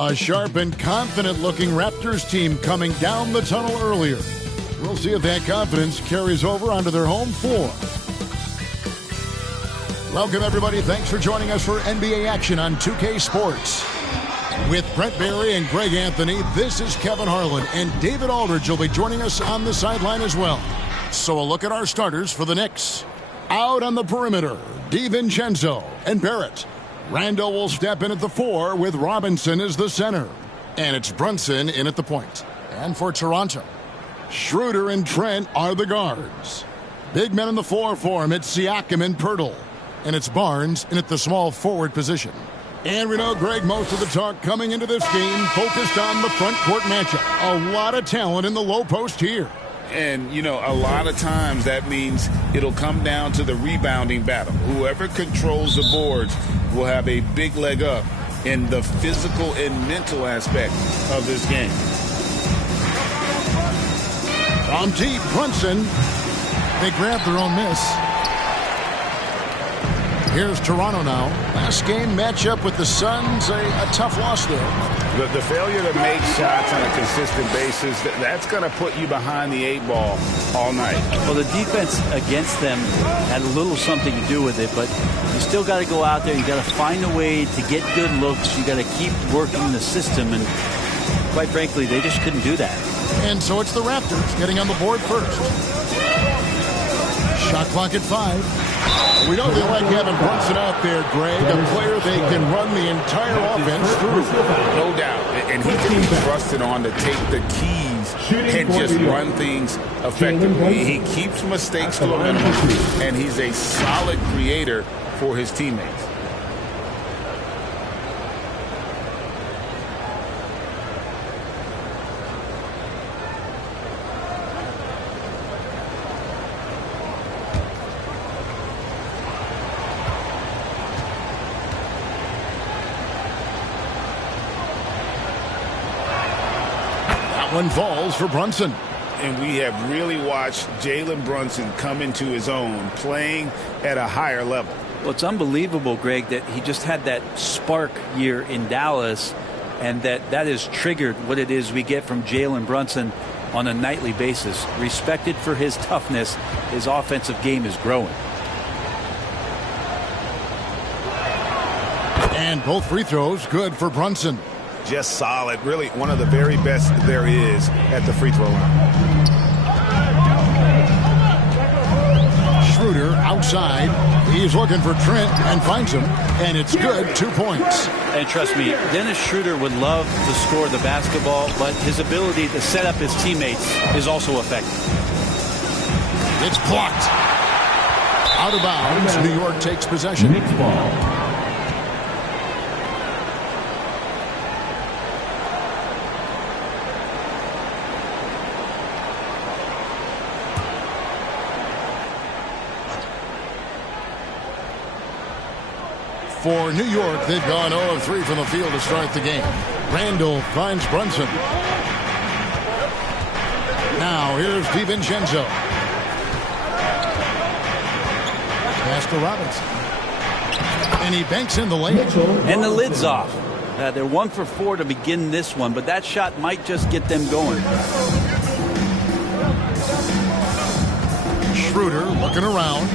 A sharp and confident-looking Raptors team coming down the tunnel earlier. We'll see if that confidence carries over onto their home floor. Welcome, everybody. Thanks for joining us for NBA action on 2K Sports. With Brent Barry and Greg Anthony, this is Kevin Harlan, and David Aldridge will be joining us on the sideline as well. So a look at our starters for the Knicks. Out on the perimeter, DiVincenzo and Barrett. Randall will step in at the 4 with Robinson as the center. And it's Brunson in at the point. And for Toronto, Schroeder and Trent are the guards. Big men in the 4 for him, it's Siakam and Pirtle. And it's Barnes in at the small forward position. And we know, Greg, most of the talk coming into this game focused on the front court matchup. A lot of talent in the low post here. And, you know, a lot of times that means it'll come down to the rebounding battle. Whoever controls the boards will have a big leg up in the physical and mental aspect of this game. From deep, Brunson. They grab their own miss. Here's Toronto now. Last game matchup with the Suns, a tough loss there. The failure to make shots on a consistent basis, that's going to put you behind the 8 ball all night. Well, the defense against them had a little something to do with it, but you still got to go out there. You got to find a way to get good looks. You got to keep working the system, and quite frankly, they just couldn't do that. And so it's the Raptors getting on the board first. Shot clock at 5. We know they like having Brunson out there, Greg, a player they can run the entire offense through. No doubt. And he can be trusted on to take the keys and just run things effectively. He keeps mistakes to a minimum, and he's a solid creator for his teammates. One falls for Brunson. And we have really watched Jalen Brunson come into his own, playing at a higher level. Well, it's unbelievable, Greg, that he just had that spark year in Dallas, and that has triggered what it is we get from Jalen Brunson on a nightly basis. Respected for his toughness, his offensive game is growing. And both free throws good for Brunson. Just solid. Really one of the very best there is at the free throw line. Schroeder outside. He's looking for Trent and finds him. And it's good. 2 points. And trust me, Dennis Schroeder would love to score the basketball, but his ability to set up his teammates is also effective. It's blocked. Out of bounds. New York takes possession. Knicks ball. For New York, they've gone 0 of 3 from the field to start the game. Randall finds Brunson. Now here's DiVincenzo. Pass to Robinson. And he banks in the layup. And the lid's off. They're 1 for 4 to begin this one, but that shot might just get them going. Schroeder looking around.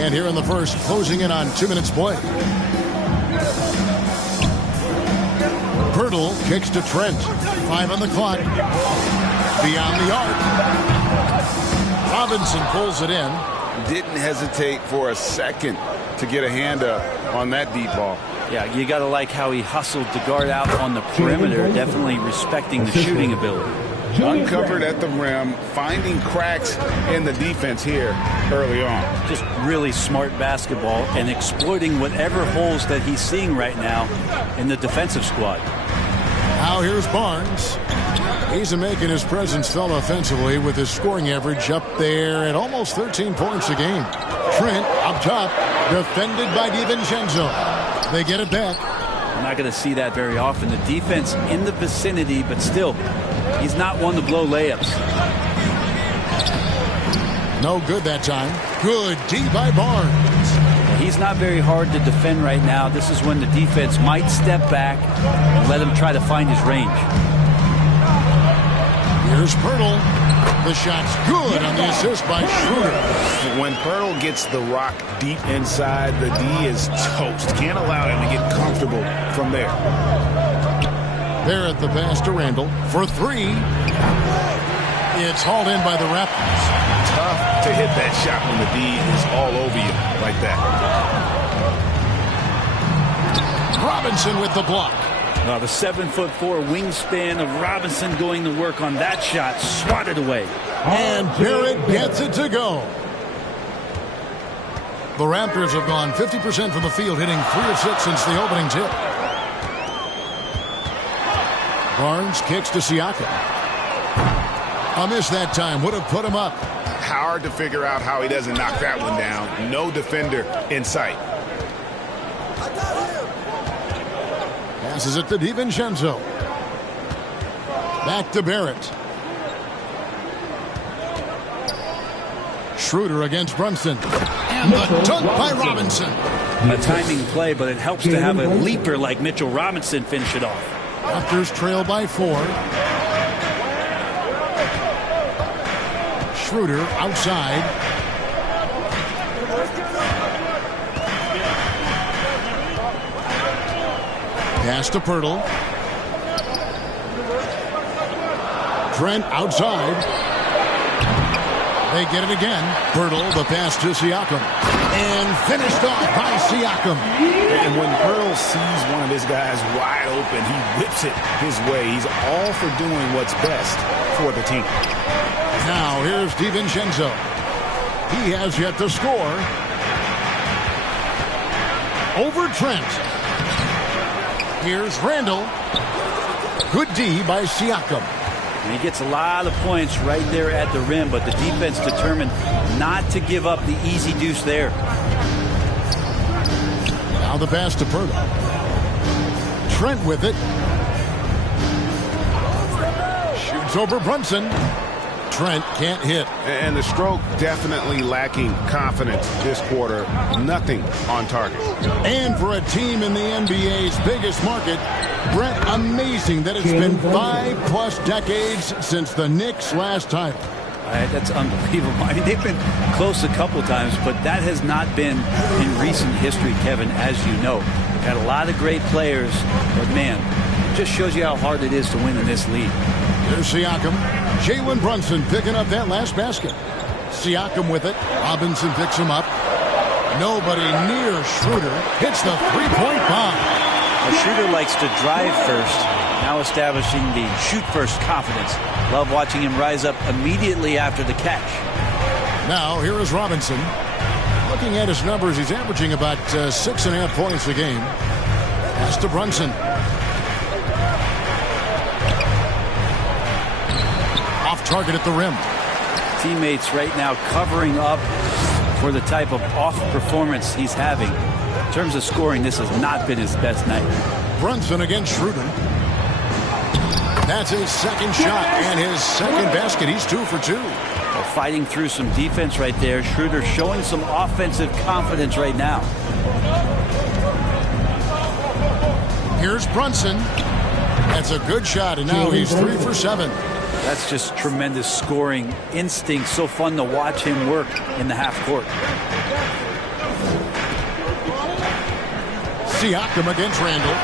And here in the first, closing in on 2 minutes play. Pirtle kicks to Trent. 5 on the clock. Beyond the arc. Robinson pulls it in. Didn't hesitate for a second to get a hand up on that deep ball. Yeah, you got to like how he hustled to guard out on the perimeter, definitely respecting the shooting ability. Uncovered at the rim, finding cracks in the defense here early on. Just really smart basketball and exploiting whatever holes that he's seeing right now in the defensive squad. Now here's Barnes. He's making his presence felt offensively with his scoring average up there at almost 13 points a game. Trent up top, defended by DiVincenzo. They get it back. We're not going to see that very often. The defense in the vicinity, but still, he's not one to blow layups. No good that time. Good D by Barnes. He's not very hard to defend right now. This is when the defense might step back and let him try to find his range. Here's Pirtle. The shot's good on the assist by Schroeder. When Pirtle gets the rock deep inside, the D is toast. Can't allow him to get comfortable from there. Barrett the pass to Randall for three. It's hauled in by the Raptors. Tough to hit that shot when the D is all over you like that. Robinson with the block. The 7'4" wingspan of Robinson going to work on that shot. Swatted away. And Barrett gets it to go. The Raptors have gone 50% from the field, hitting 3 of 6 since the opening tip. Barnes kicks to Siakam. A miss that time. Would have put him up. Hard to figure out how he doesn't knock that one down. No defender in sight. Passes it to DiVincenzo. Back to Barrett. Schroeder against Brunson. And the dunk by Robinson. A timing play, but it helps to have a leaper like Mitchell Robinson finish it off. Raptors trail by 4. Schroeder outside. Pass to Pirtle. Trent outside. They get it again. Pirtle, the pass to Siakam. And finished off by Siakam. And when Pirtle sees one of his guys wide open, he whips it his way. He's all for doing what's best for the team. Now here's DiVincenzo. He has yet to score. Over Trent. Here's Randall. Good D by Siakam. And he gets a lot of points right there at the rim, but the defense determined not to give up the easy deuce there. Now the pass to Pirtle. Trent with it. Shoots over Brunson. Trent can't hit. And the stroke definitely lacking confidence this quarter. Nothing on target. And for a team in the NBA's biggest market, Brett, amazing that it's been 5+ decades since the Knicks' last title. That's unbelievable. I mean, they've been close a couple times, but that has not been in recent history, Kevin, as you know. Got a lot of great players, but man, it just shows you how hard it is to win in this league. There's Siakam. Jalen Brunson picking up that last basket. Siakam with it. Robinson picks him up. Nobody near Schroeder. Hits the three-point bomb. Schroeder likes to drive first, now establishing the shoot-first confidence. Love watching him rise up immediately after the catch. Now, here is Robinson. Looking at his numbers, he's averaging about 6.5 points a game. Pass to Brunson. Off target at the rim. Teammates right now covering up for the type of off performance he's having. In terms of scoring, this has not been his best night. Brunson against Schroeder. That's his second shot and his second basket. He's 2 for 2. Well, fighting through some defense right there. Schroeder showing some offensive confidence right now. Here's Brunson. That's a good shot, and now he's 3 for 7. That's just tremendous scoring instinct. So fun to watch him work in the half court. Siakam against Randall.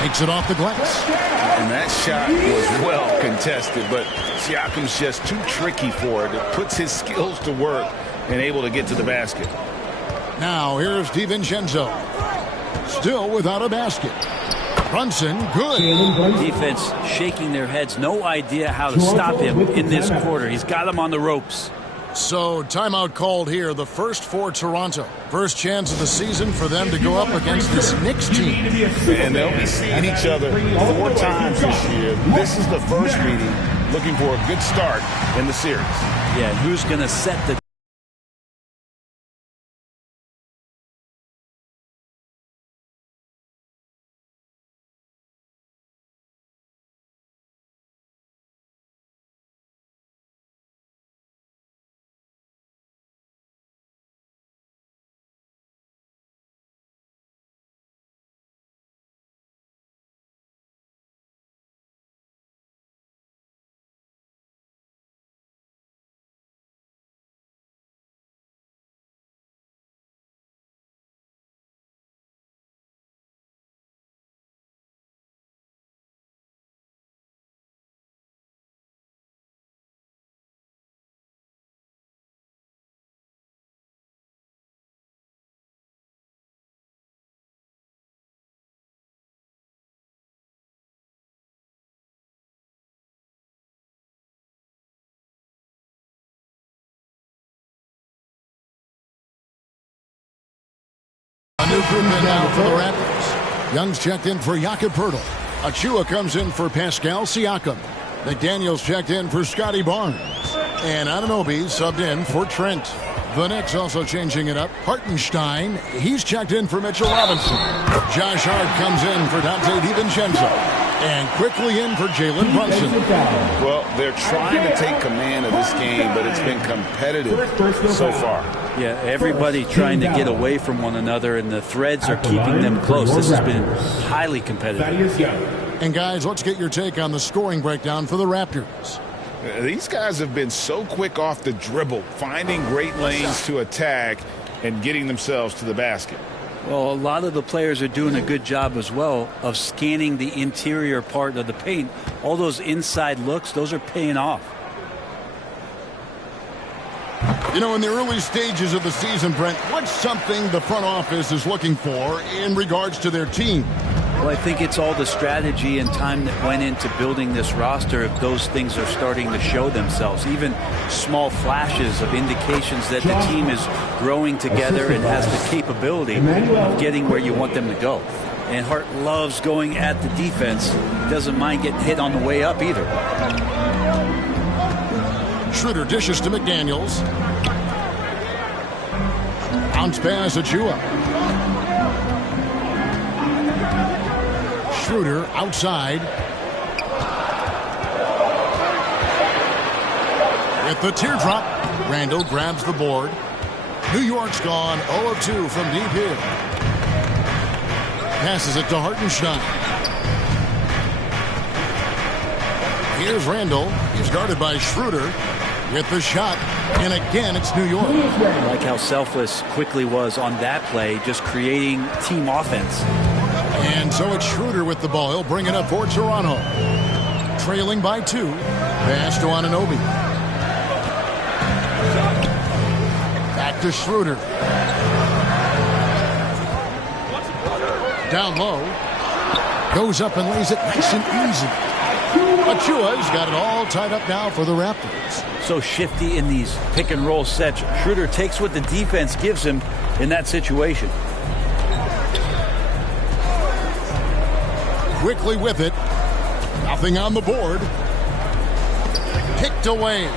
Makes it off the glass. And that shot was well contested, but Siakam's just too tricky for it. It puts his skills to work and able to get to the basket. Now here's DiVincenzo. Still without a basket. Brunson, good. Defense shaking their heads. No idea how to stop him in this quarter. He's got him on the ropes. So timeout called here. The first for Toronto. First chance of the season for them to go up against this Knicks team. And they'll be seeing each other 4 times this year. This is the first meeting. Looking for a good start in the series. Yeah, who's going to set the group in now for the Raptors. Young's checked in for Jakob Poeltl. Achua comes in for Pascal Siakam. McDaniels checked in for Scotty Barnes. And Anunoby subbed in for Trent. The Knicks also changing it up. Hartenstein, he's checked in for Mitchell Robinson. Josh Hart comes in for Dante DiVincenzo. And quickly in for Jalen Brunson. Well, they're trying to take command of this game, but it's been competitive so far. Yeah, everybody trying to get away from one another, and the threads are keeping them close. This has been highly competitive. And guys, let's get your take on the scoring breakdown for the Raptors. These guys have been so quick off the dribble, finding great lanes to attack and getting themselves to the basket. Well, a lot of the players are doing a good job as well of scanning the interior part of the paint. All those inside looks, those are paying off. You know, in the early stages of the season, Brent, what's something the front office is looking for in regards to their team? Well, I think it's all the strategy and time that went into building this roster. If those things are starting to show themselves, even small flashes of indications that the team is growing together and has the capability of getting where you want them to go. And Hart loves going at the defense. He doesn't mind getting hit on the way up either. Schroeder dishes to McDaniels. Bounce pass Achua. Schroeder outside. With the teardrop, Randall grabs the board. New York's gone 0 of 2 from deep here. Passes it to Hartenstein. Here's Randall. He's guarded by Schroeder with the shot. And again, it's New York. I like how selfless Quickly was on that play, just creating team offense. And so it's Schroeder with the ball. He'll bring it up for Toronto. Trailing by 2. Pass to Anunoby. Back to Schroeder. Down low. Goes up and lays it nice and easy. Achua's got it all tied up now for the Raptors. So shifty in these pick and roll sets. Schroeder takes what the defense gives him in that situation. Quickly with it. Nothing on the board. Picked away.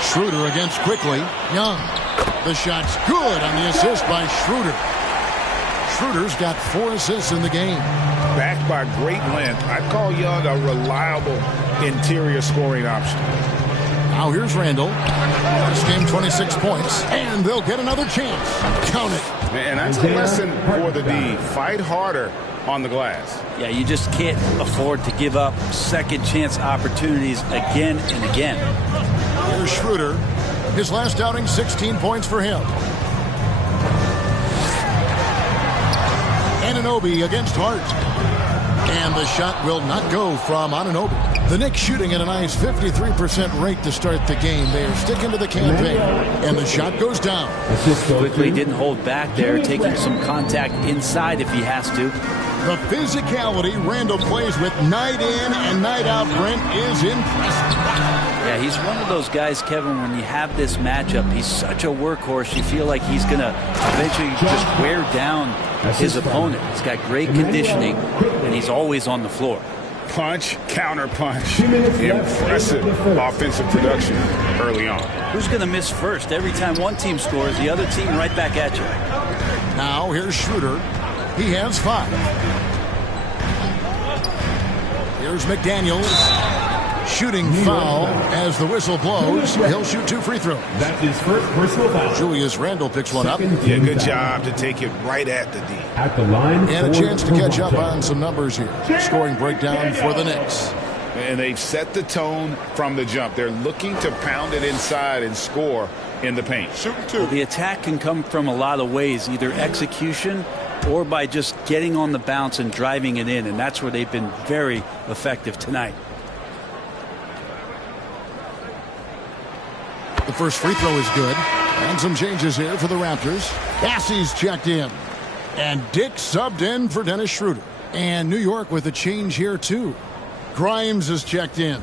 Schroeder against Quickly. Young. The shot's good on the assist by Schroeder. Schroeder's got 4 assists in the game. Backed by great length, I'd call Young a reliable interior scoring option. Now here's Randall. This game 26 points. And they'll get another chance. Count it. And that's a lesson for the D. Fight harder on the glass. Yeah, you just can't afford to give up second chance opportunities again and again. Here's Schroeder. His last outing, 16 points for him. Anunoby against Hart. And the shot will not go from Anunoby. The Knicks shooting at a nice 53% rate to start the game. They are sticking to the campaign. And the shot goes down. Quickly didn't hold back there, taking some contact inside if he has to. The physicality Randall plays with night in and night out, Brent, is impressive. Yeah, he's one of those guys, Kevin, when you have this matchup, he's such a workhorse. You feel like he's going to eventually just wear down his opponent. He's got great conditioning, and he's always on the floor. Punch, counter punch. Impressive offensive production early on. Who's going to miss first? Every time one team scores, the other team right back at you. Now here's Schroeder. He has 5. Here's McDaniels. Shooting foul as the whistle blows. He'll shoot 2 free throws. That's his first personal foul. Julius Randle picks one up. Yeah, good job to take it right at the D. At the line. And a chance to catch up on some numbers here. Scoring breakdown for the Knicks. And they've set the tone from the jump. They're looking to pound it inside and score in the paint. Shooting 2. Well, the attack can come from a lot of ways, either execution or by just getting on the bounce and driving it in. And that's where they've been very effective tonight. The first free throw is good. And some changes here for the Raptors. Cassie's checked in. And Dick subbed in for Dennis Schroeder. And New York with a change here, too. Grimes is checked in.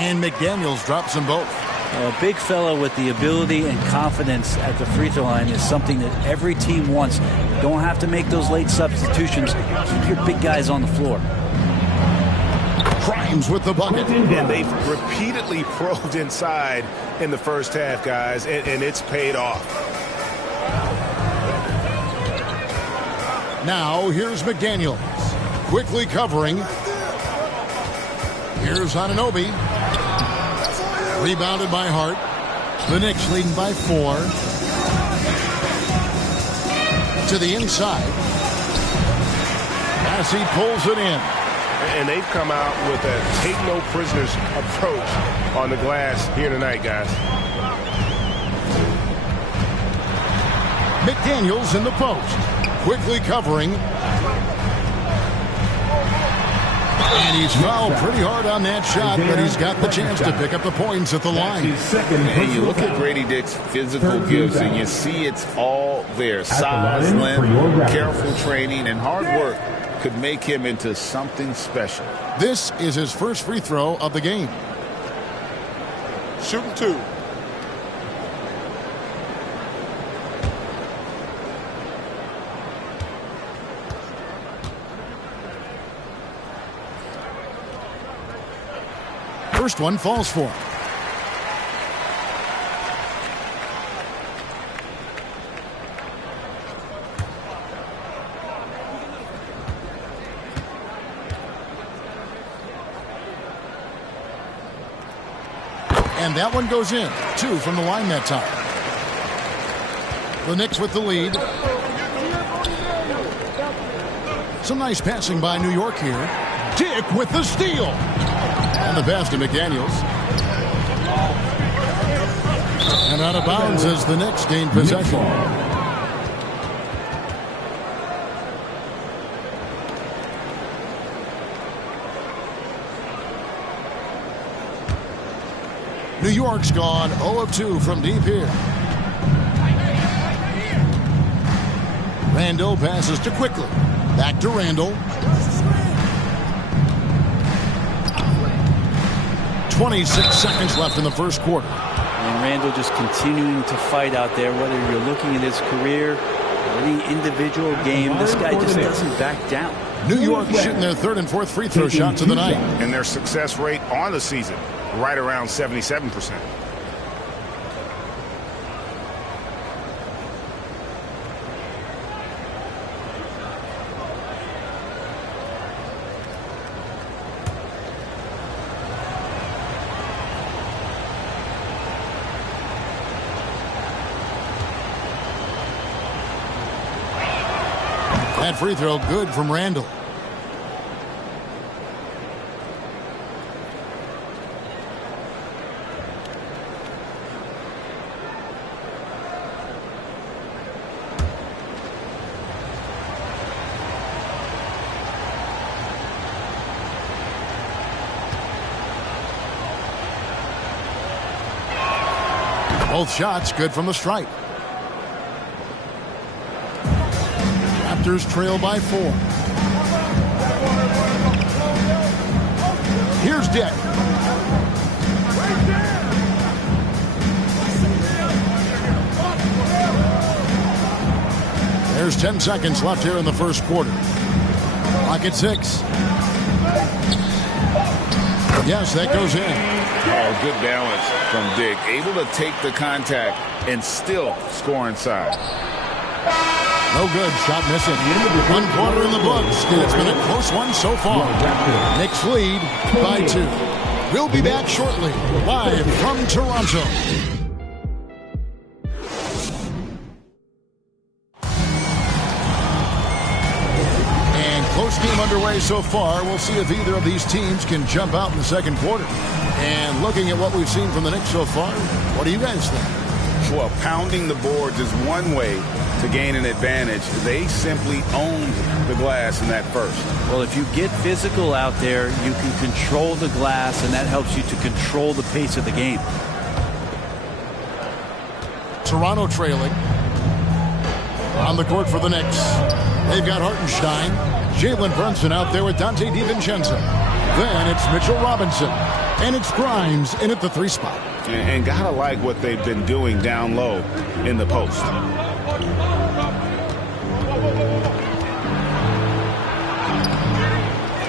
And McDaniels drops them both. A big fellow with the ability and confidence at the free throw line is something that every team wants. You don't have to make those late substitutions. Keep your big guys on the floor. Grimes with the bucket. And they've repeatedly probed inside in the first half, guys, and it's paid off. Now here's McDaniels. Quickly covering. Here's Anunoby. Rebounded by Hart. The Knicks leading by 4. To the inside. As he pulls it in. And they've come out with a take-no-prisoners approach on the glass here tonight, guys. McDaniels in the post. Quickly covering. And he's fouled pretty hard on that shot, but he's got the chance to pick up the points at the line. And you look at Grady Dick's physical gifts, and you see it's all there. Size, length, careful training, and hard work could make him into something special. This is his first free throw of the game. Shooting 2. First one falls for him. And that one goes in. 2 from the line that time. The Knicks with the lead. Some nice passing by New York here. Dick with the steal. And the pass to McDaniels. And out of bounds as the Knicks gain possession. New York's gone 0 of 2 from deep here. Randall passes to Quickly. Back to Randall. 26 seconds left in the first quarter. And Randall just continuing to fight out there, whether you're looking at his career or any individual game. This guy just doesn't back down. New York shooting their 3rd and 4th free throw shots of the night. And their success rate on the season, right around 77%. That free throw good from Randall. Both shots good from the stripe. Raptors trail by 4. Here's Dick. There's 10 seconds left here in the first quarter. Clock at 6. Yes, that goes in. Oh, good balance from Dick. Able to take the contact and still score inside. No good. Shot missing. 1 quarter in the books, and it's been a close one so far. Knicks lead by 2. We'll be back shortly, live from Toronto. And close game underway so far. We'll see if either of these teams can jump out in the second quarter. And looking at what we've seen from the Knicks so far, what do you guys think? Well, pounding the boards is one way to gain an advantage. They simply owned the glass in that first. Well, if you get physical out there, you can control the glass, and that helps you to control the pace of the game. Toronto trailing. On the court for the Knicks. They've got Hartenstein, Jalen Brunson out there with Dante DiVincenzo. Then it's Mitchell Robinson. And it's Grimes in at the 3 spot. And gotta like what they've been doing down low in the post.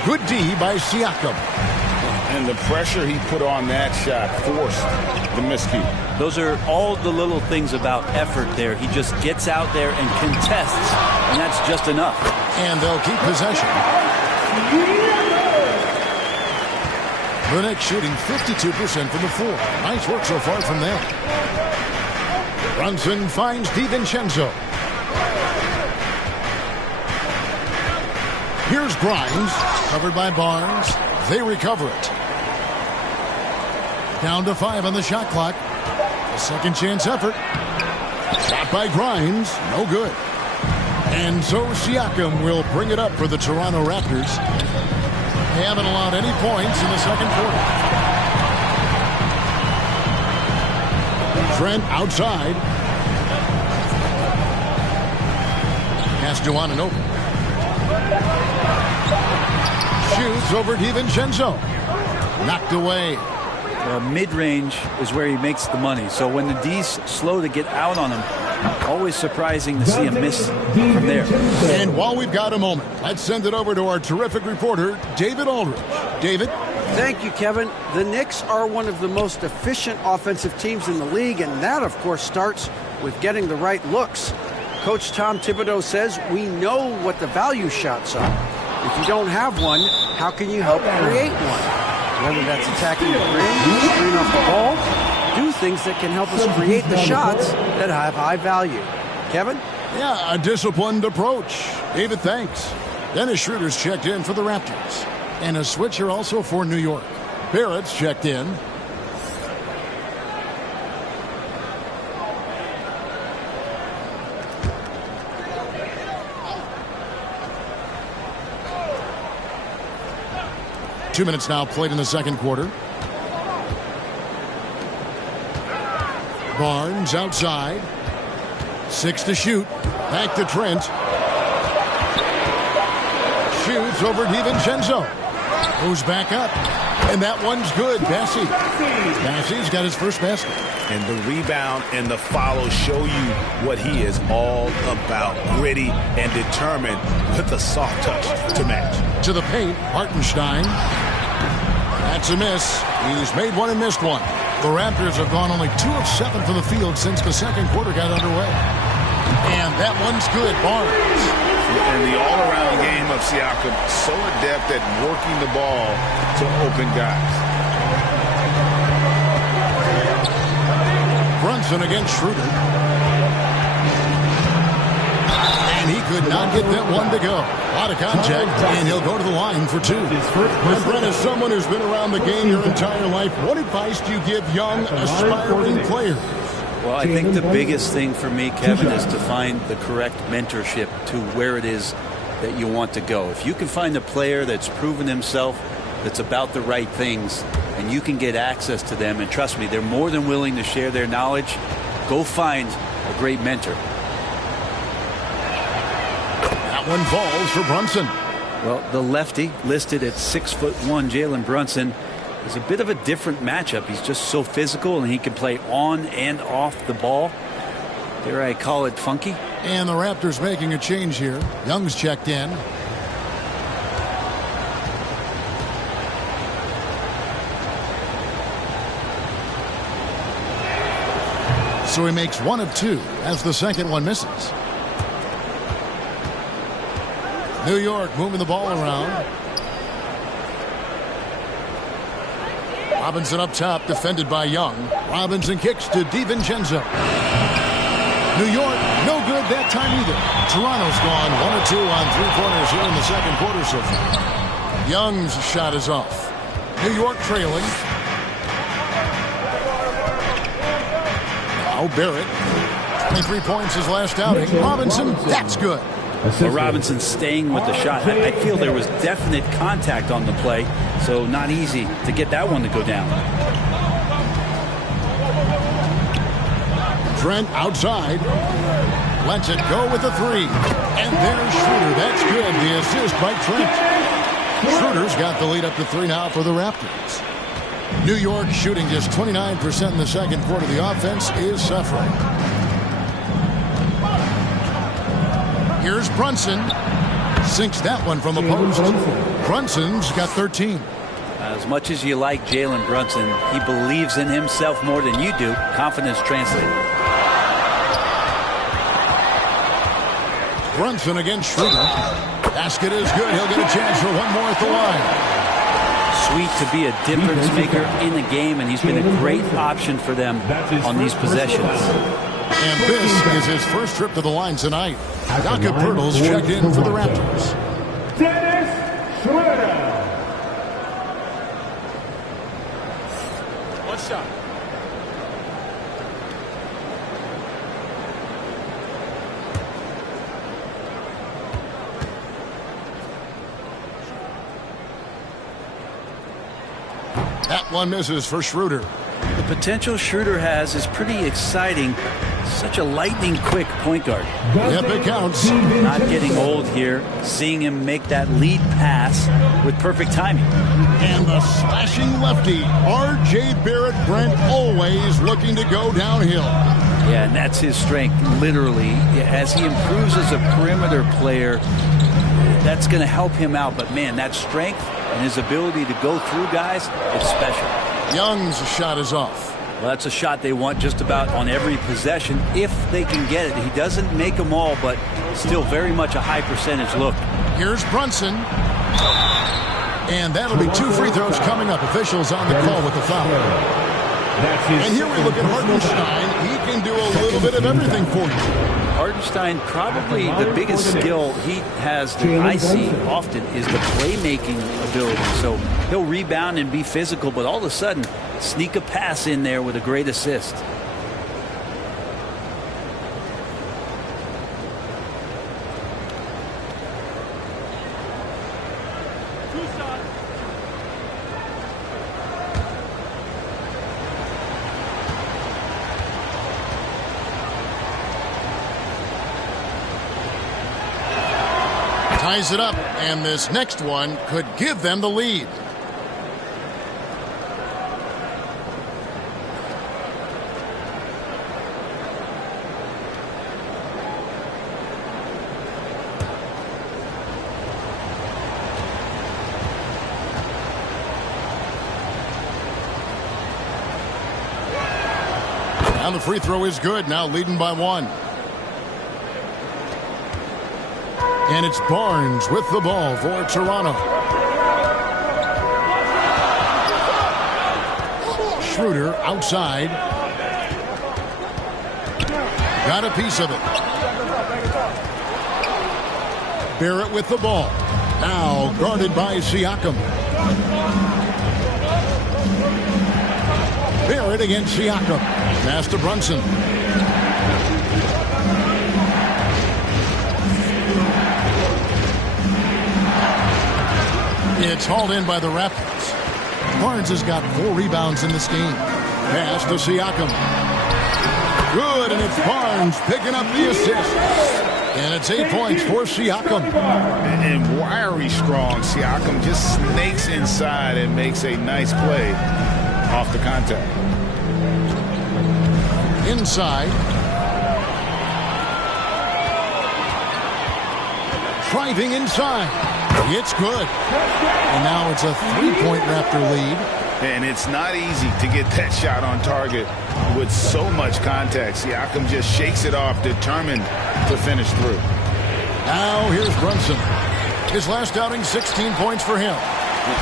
Good D by Siakam. And the pressure he put on that shot forced the miscue. Those are all the little things about effort there. He just gets out there and contests, and that's just enough. And they'll keep possession. The Knicks shooting 52% from the floor. Nice work so far from there. Brunson finds DiVincenzo. Here's Grimes, covered by Barnes. They recover it. Down to 5 on the shot clock. A second chance effort. Shot by Grimes, no good. And so Siakam will bring it up for the Toronto Raptors. They haven't allowed any points in the second quarter. Trent outside. Pass to Ananobi. Shoots over DiVincenzo. Knocked away. Mid-range is where he makes the money. So when the D's slow to get out on him, always surprising to see him miss from there. And while we've got a moment, let's send it over to our terrific reporter, David Aldridge. David? Thank you, Kevin. The Knicks are one of the most efficient offensive teams in the league, and that, of course, starts with getting the right looks. Coach Tom Thibodeau says we know what the value shots are. If you don't have one, how can you help create one? Whether that's attacking the rim, screen off the ball, do things that can help us create the shots that have high value. Kevin? Yeah, a disciplined approach. David, thanks. Dennis Schroeder's checked in for the Raptors. And a switcher also for New York. Barrett's checked in. Two minutes now played in the second quarter. Barnes outside. 6 to shoot. Back to Trent. Shoots over DiVincenzo. Goes back up. And that one's good. Bassey. Bassey's got his first basket. And the rebound and the follow show you what he is all about. Gritty and determined with a soft touch to match. To the paint, Hartenstein. That's a miss. He's made one and missed one. The Raptors have gone only 2 of 7 from the field since the second quarter got underway. And that one's good. Barnes. And the all-around game of Siakam, so adept at working the ball to open guys. Brunson against Schroeder. And he could not get that one to go. A lot of contact, and he'll go to the line for 2. And Brent, as someone who's been around the game your entire life, what advice do you give young, aspiring players? Well, I think the biggest thing for me, Kevin, is to find the correct mentorship to where it is that you want to go. If you can find a player that's proven himself, that's about the right things, and you can get access to them, and trust me, they're more than willing to share their knowledge, go find a great mentor. That one falls for Brunson. Well, the lefty listed at 6'1", Jalen Brunson, is a bit of a different matchup. He's just so physical, and he can play on and off the ball. Dare I call it funky? And the Raptors making a change here. Young's checked in. So he makes 1 of 2 as the second one misses. New York moving the ball around. Robinson up top, defended by Young. Robinson kicks to DiVincenzo. New York, no good that time either. Toronto's gone 1 or 2 on 3 corners here in the second quarter so far. Young's shot is off. New York trailing. Now Barrett. 23 points his last outing. Robinson, that's good. Well, Robinson staying with the shot. I feel there was definite contact on the play, so not easy to get that one to go down. Trent outside. Lets it go with a three. And there's Schroeder. That's good. The assist by Trent. Schroeder's got the lead up to 3 now for the Raptors. New York shooting just 29% in the second quarter. The offense is suffering. Here's Brunson. Sinks that one from the post. Brunson's got 13. As much as you like Jalen Brunson, he believes in himself more than you do. Confidence translated. Brunson against Schroeder. Basket is good. He'll get a chance for one more at the line. Sweet to be a difference maker in the game, and he's been a great option for them on these possessions. And this is his first trip to the line tonight. Jakob Poeltl's checked in for the Raptors. Dennis Schroeder. One shot. That one misses for Schroeder. The potential Schroeder has is pretty exciting. Such a lightning-quick point guard. Yep, it counts. Not getting old here. Seeing him make that lead pass with perfect timing. And the slashing lefty, R.J. Barrett. Brent always looking to go downhill. Yeah, and that's his strength, literally. As he improves as a perimeter player, that's going to help him out. But, man, that strength and his ability to go through guys, it's special. Young's shot is off. Well, that's a shot they want just about on every possession if they can get it. He doesn't make them all, but still very much a high percentage look. Here's Brunson. And that'll be 2 free throws coming up. Officials on the call with the foul. And here we look at Hartenstein. He can do a little bit of everything for you. Hartenstein, probably the biggest skill he has that I see often is the playmaking ability. So he'll rebound and be physical, but all of a sudden sneak a pass in there with a great assist. Ties it up, and this next one could give them the lead. And the free throw is good, now leading by 1. And it's Barnes with the ball for Toronto. Schroeder outside. Got a piece of it. Barrett with the ball. Now guarded by Siakam. Barrett against Siakam. Pass to Brunson. It's hauled in by the Raptors. Barnes has got 4 rebounds in this game. Pass to Siakam. Good, and it's Barnes picking up the assist. And it's 8 points for Siakam. And wiry strong, Siakam just snakes inside and makes a nice play off the contact. Inside. Driving inside. It's good. And now it's a 3-point Raptor lead. And it's not easy to get that shot on target with so much contact. Siakam just shakes it off, determined to finish through. Now here's Brunson. His last outing, 16 points for him.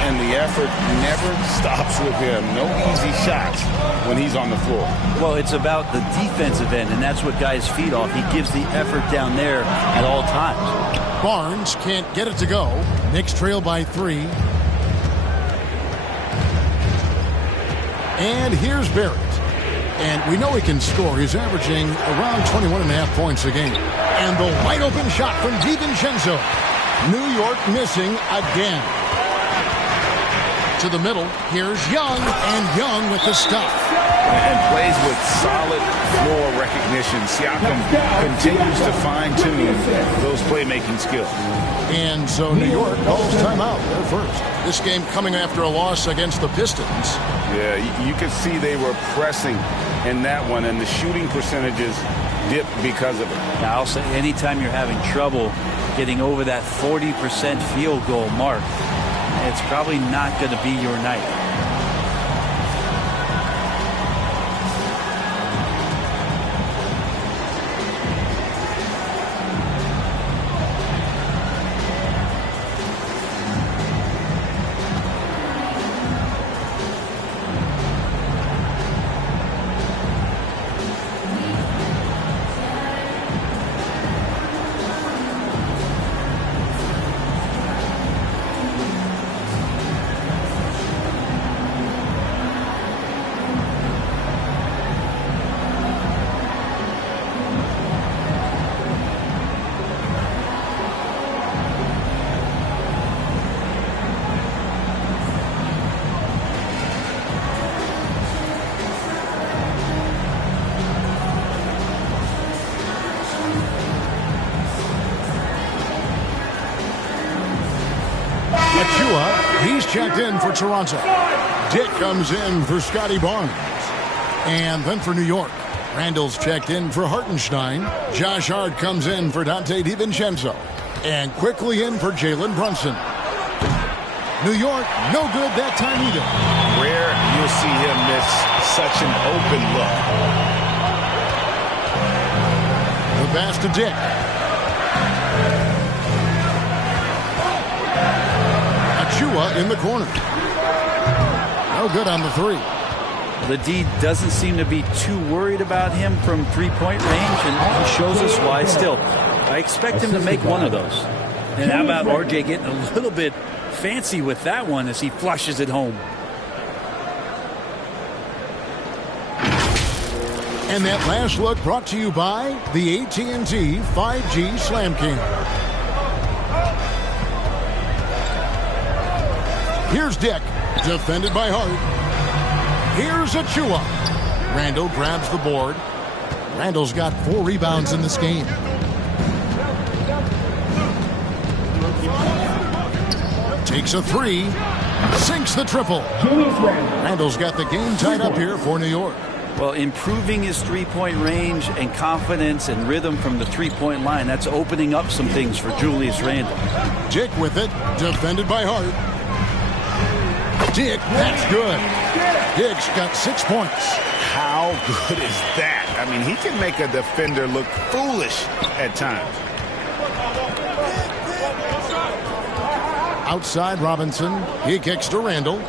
And the effort never stops with him. No easy shots when he's on the floor. Well, it's about the defensive end, and that's what guys feed off. He gives the effort down there at all times. Barnes can't get it to go. Knicks trail by 3. And here's Barrett. And we know he can score. He's averaging around 21.5 points a game. And the wide open shot from DiVincenzo. New York missing again. To the middle, here's Young, and Young with the stop. and plays with solid floor recognition. Siakam continues to fine-tune those playmaking skills. And so New York calls timeout. They're first. This game coming after a loss against the Pistons. Yeah, you could see they were pressing in that one, and the shooting percentages dipped because of it. Now, I'll say anytime you're having trouble getting over that 40% field goal mark, it's probably not going to be your night. He's checked in for Toronto. Dick comes in for Scotty Barnes. And then for New York, Randall's checked in for Hartenstein. Josh Hart comes in for Dante DiVincenzo. And quickly in for Jalen Brunson. New York, no good that time either. Rare you'll see him miss such an open look. The pass to Dick. Achua in the corner. No good on the three. The D doesn't seem to be too worried about him from three-point range, and he shows us why still. I expect him to make one of those. And how about RJ getting a little bit fancy with that one as he flushes it home. And that last look brought to you by the AT&T 5G Slam King. Here's Dick, defended by Hart. Here's Achua. Randall grabs the board. Randall's got 4 rebounds in this game. Takes a 3. Sinks the triple. Randall's got the game tied up here for New York. Well, improving his three-point range and confidence and rhythm from the three-point line, that's opening up some things for Julius Randle. Dick with it, defended by Hart. Dick, that's good. Dick's got 6 points. How good is that? I mean, he can make a defender look foolish at times. Outside Robinson. He kicks to Randall.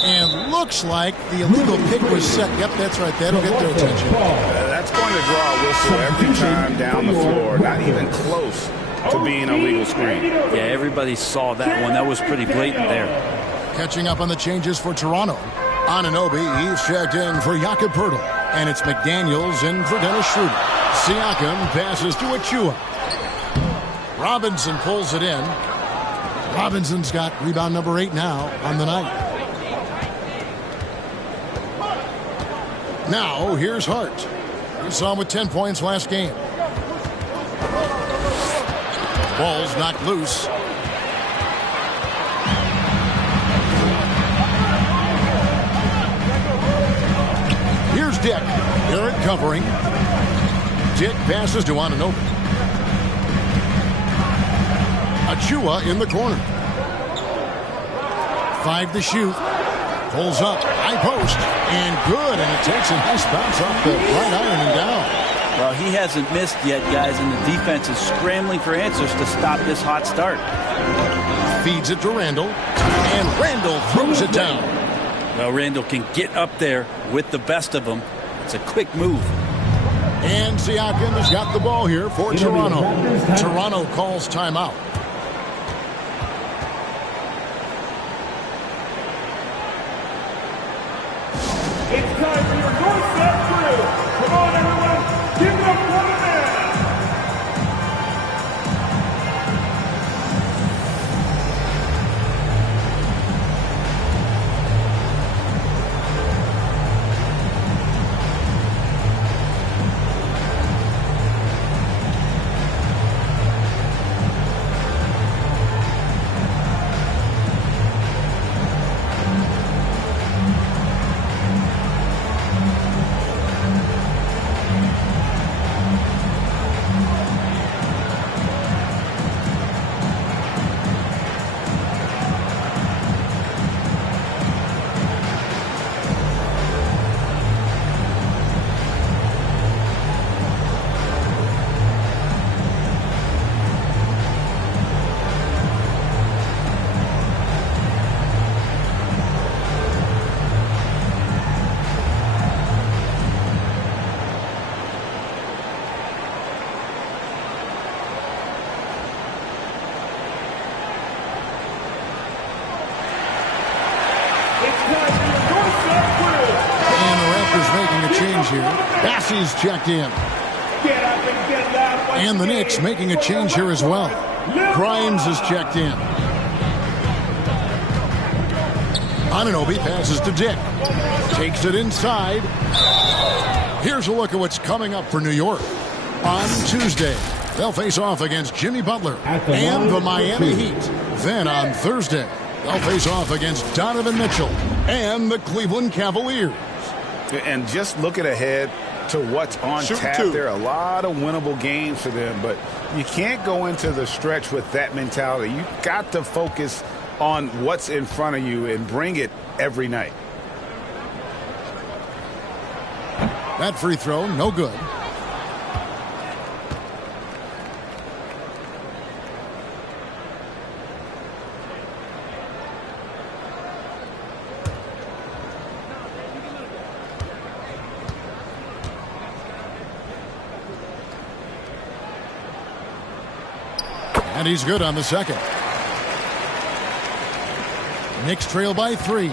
And looks like the illegal pick was set. Yep, that's right. That'll get their attention. That's going to draw a whistle every time down the floor. Not even close to being a legal screen. Yeah, everybody saw that one. That was pretty blatant there. Catching up on the changes for Toronto. Anunoby, he's checked in for Jakob Poeltl. And it's McDaniels in for Dennis Schroeder. Siakam passes to Achua. Robinson pulls it in. Robinson's got rebound number 8 now on the night. Now, here's Hart. We saw him with 10 points last game. Ball's knocked loose. Here's Dick. Garrett covering. Dick passes to Anunoby. Achua in the corner. 5 to shoot. Pulls up, high post, and good, and it takes a nice bounce off the right iron and down. Well, he hasn't missed yet, guys, and the defense is scrambling for answers to stop this hot start. Feeds it to Randall, and Randall throws it down. Well, Randall can get up there with the best of them. It's a quick move. And Siakam has got the ball here for Toronto. Toronto calls timeout. It's time for your doorstep crew. Come on, everyone. Give it up for the man. Raptors making a change here. Bassey's checked in. Get up and get loud. And the Knicks making a change here as well. Grimes is checked in. Anunoby passes to Dick. Takes it inside. Here's a look at what's coming up for New York. On Tuesday, they'll face off against Jimmy Butler and the Miami Heat. Then on Thursday, they'll face off against Donovan Mitchell and the Cleveland Cavaliers. And just looking ahead to what's on tap, there are a lot of winnable games for them, but you can't go into the stretch with that mentality. You got to focus on what's in front of you and bring it every night. That free throw, no good. And he's good on the second. Knicks trail by 3.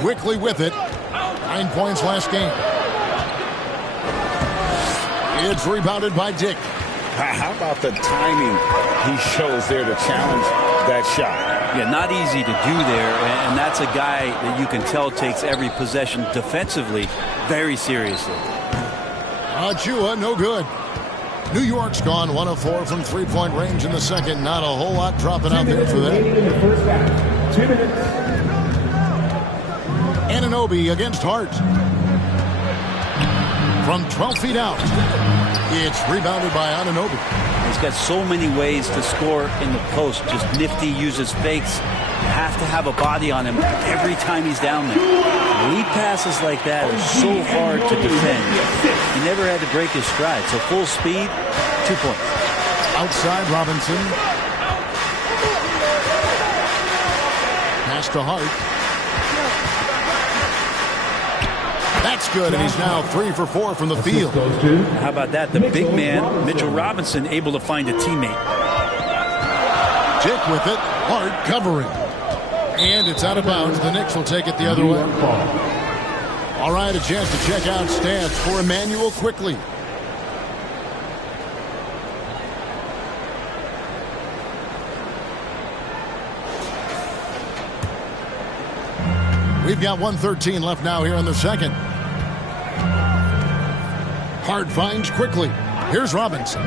Quickly with it. 9 points last game. It's rebounded by Dick. How about the timing he shows there to challenge that shot? Yeah, not easy to do there, and that's a guy that you can tell takes every possession defensively very seriously. Achua, no good. New York's gone 1 of 4 from three-point range in the second. Not a whole lot dropping out there for them. In the first half. 2 minutes. Anunoby against Hart. From 12 feet out. It's rebounded by Anunoby. He's got so many ways to score in the post. Just nifty, uses fakes. You have to have a body on him every time he's down there. Lead passes like that are so hard to defend. He never had to break his stride. So full speed, 2 points. Outside Robinson. Pass to Hart. That's good, and he's now 3 for 4 from the field. How about that? The big man, Mitchell Robinson, able to find a teammate. Dick with it. Hart covering. And it's out of bounds. The Knicks will take it the other way. All right, a chance to check out stats for Emmanuel quickly. We've got 1:13 left now here in the second. Hart finds quickly. Here's Robinson.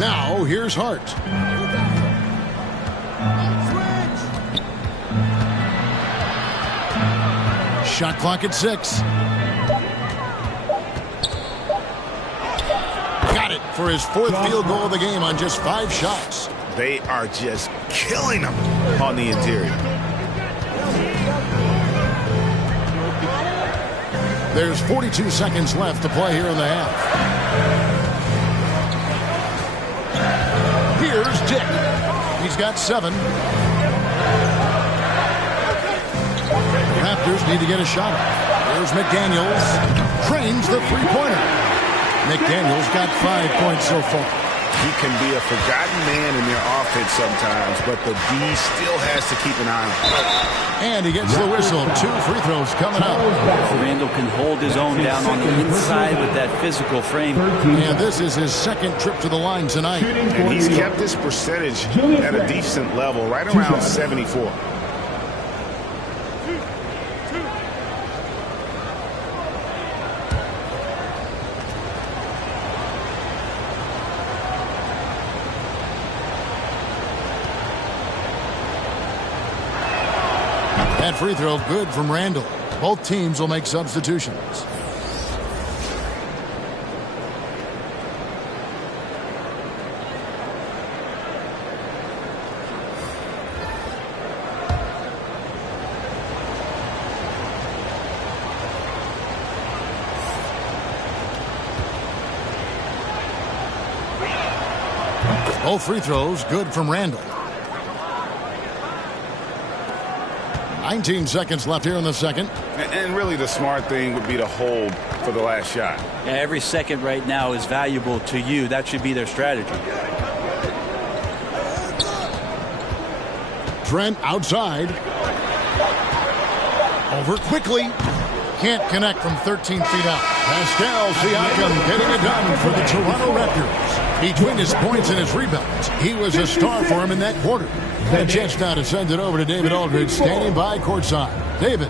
Now here's Hart. Shot clock at 6. Got it for his 4th field goal of the game on just 5 shots. They are just killing them on the interior. There's 42 seconds left to play here in the half. Here's Dick. He's got 7. Raptors need to get a shot up. Here's McDaniels. Trains the three-pointer. McDaniels got 5 points so far. He can be a forgotten man in their offense sometimes, but the D still has to keep an eye on him. And he gets the whistle. 2 free throws coming up. Randall can hold his own down on the inside with that physical frame. And this is his 2nd trip to the line tonight. And he's kept his percentage at a decent level, right around 74. That free throw good from Randall. Both teams will make substitutions. Both free throws good from Randall. 19 seconds left here in the second. And really the smart thing would be to hold for the last shot. Yeah, every second right now is valuable to you. That should be their strategy. Trent outside. Over quickly. Can't connect from 13 feet out. Pascal Siakam getting it done for the Toronto Raptors. Between his points and his rebounds, he was a star for him in that quarter. A chance now to send it over to David Aldridge, standing by courtside. David.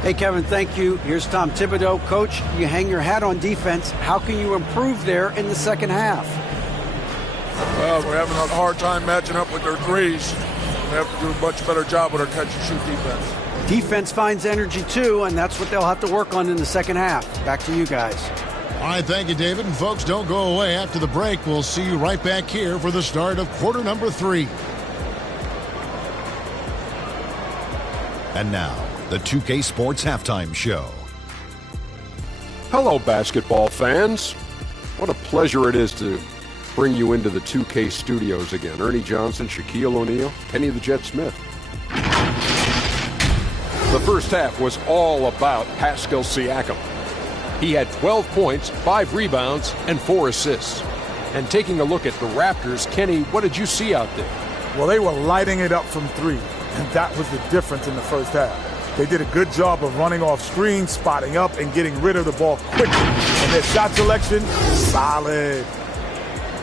Hey, Kevin, thank you. Here's Tom Thibodeau. Coach, you hang your hat on defense. How can you improve there in the second half? Well, we're having a hard time matching up with their threes. We have to do a much better job with our catch-and-shoot defense. Defense finds energy, too, and that's what they'll have to work on in the second half. Back to you guys. All right, thank you, David. And, folks, don't go away. After the break, we'll see you right back here for the start of quarter number 3. And now, the 2K Sports Halftime Show. Hello, basketball fans. What a pleasure it is to bring you into the 2K studios again. Ernie Johnson, Shaquille O'Neal, Kenny the Jet Smith. The first half was all about Pascal Siakam. He had 12 points, 5 rebounds, and 4 assists. And taking a look at the Raptors, Kenny, what did you see out there? Well, they were lighting it up from 3, and that was the difference in the first half. They did a good job of running off screens, spotting up, and getting rid of the ball quickly. And their shot selection, solid.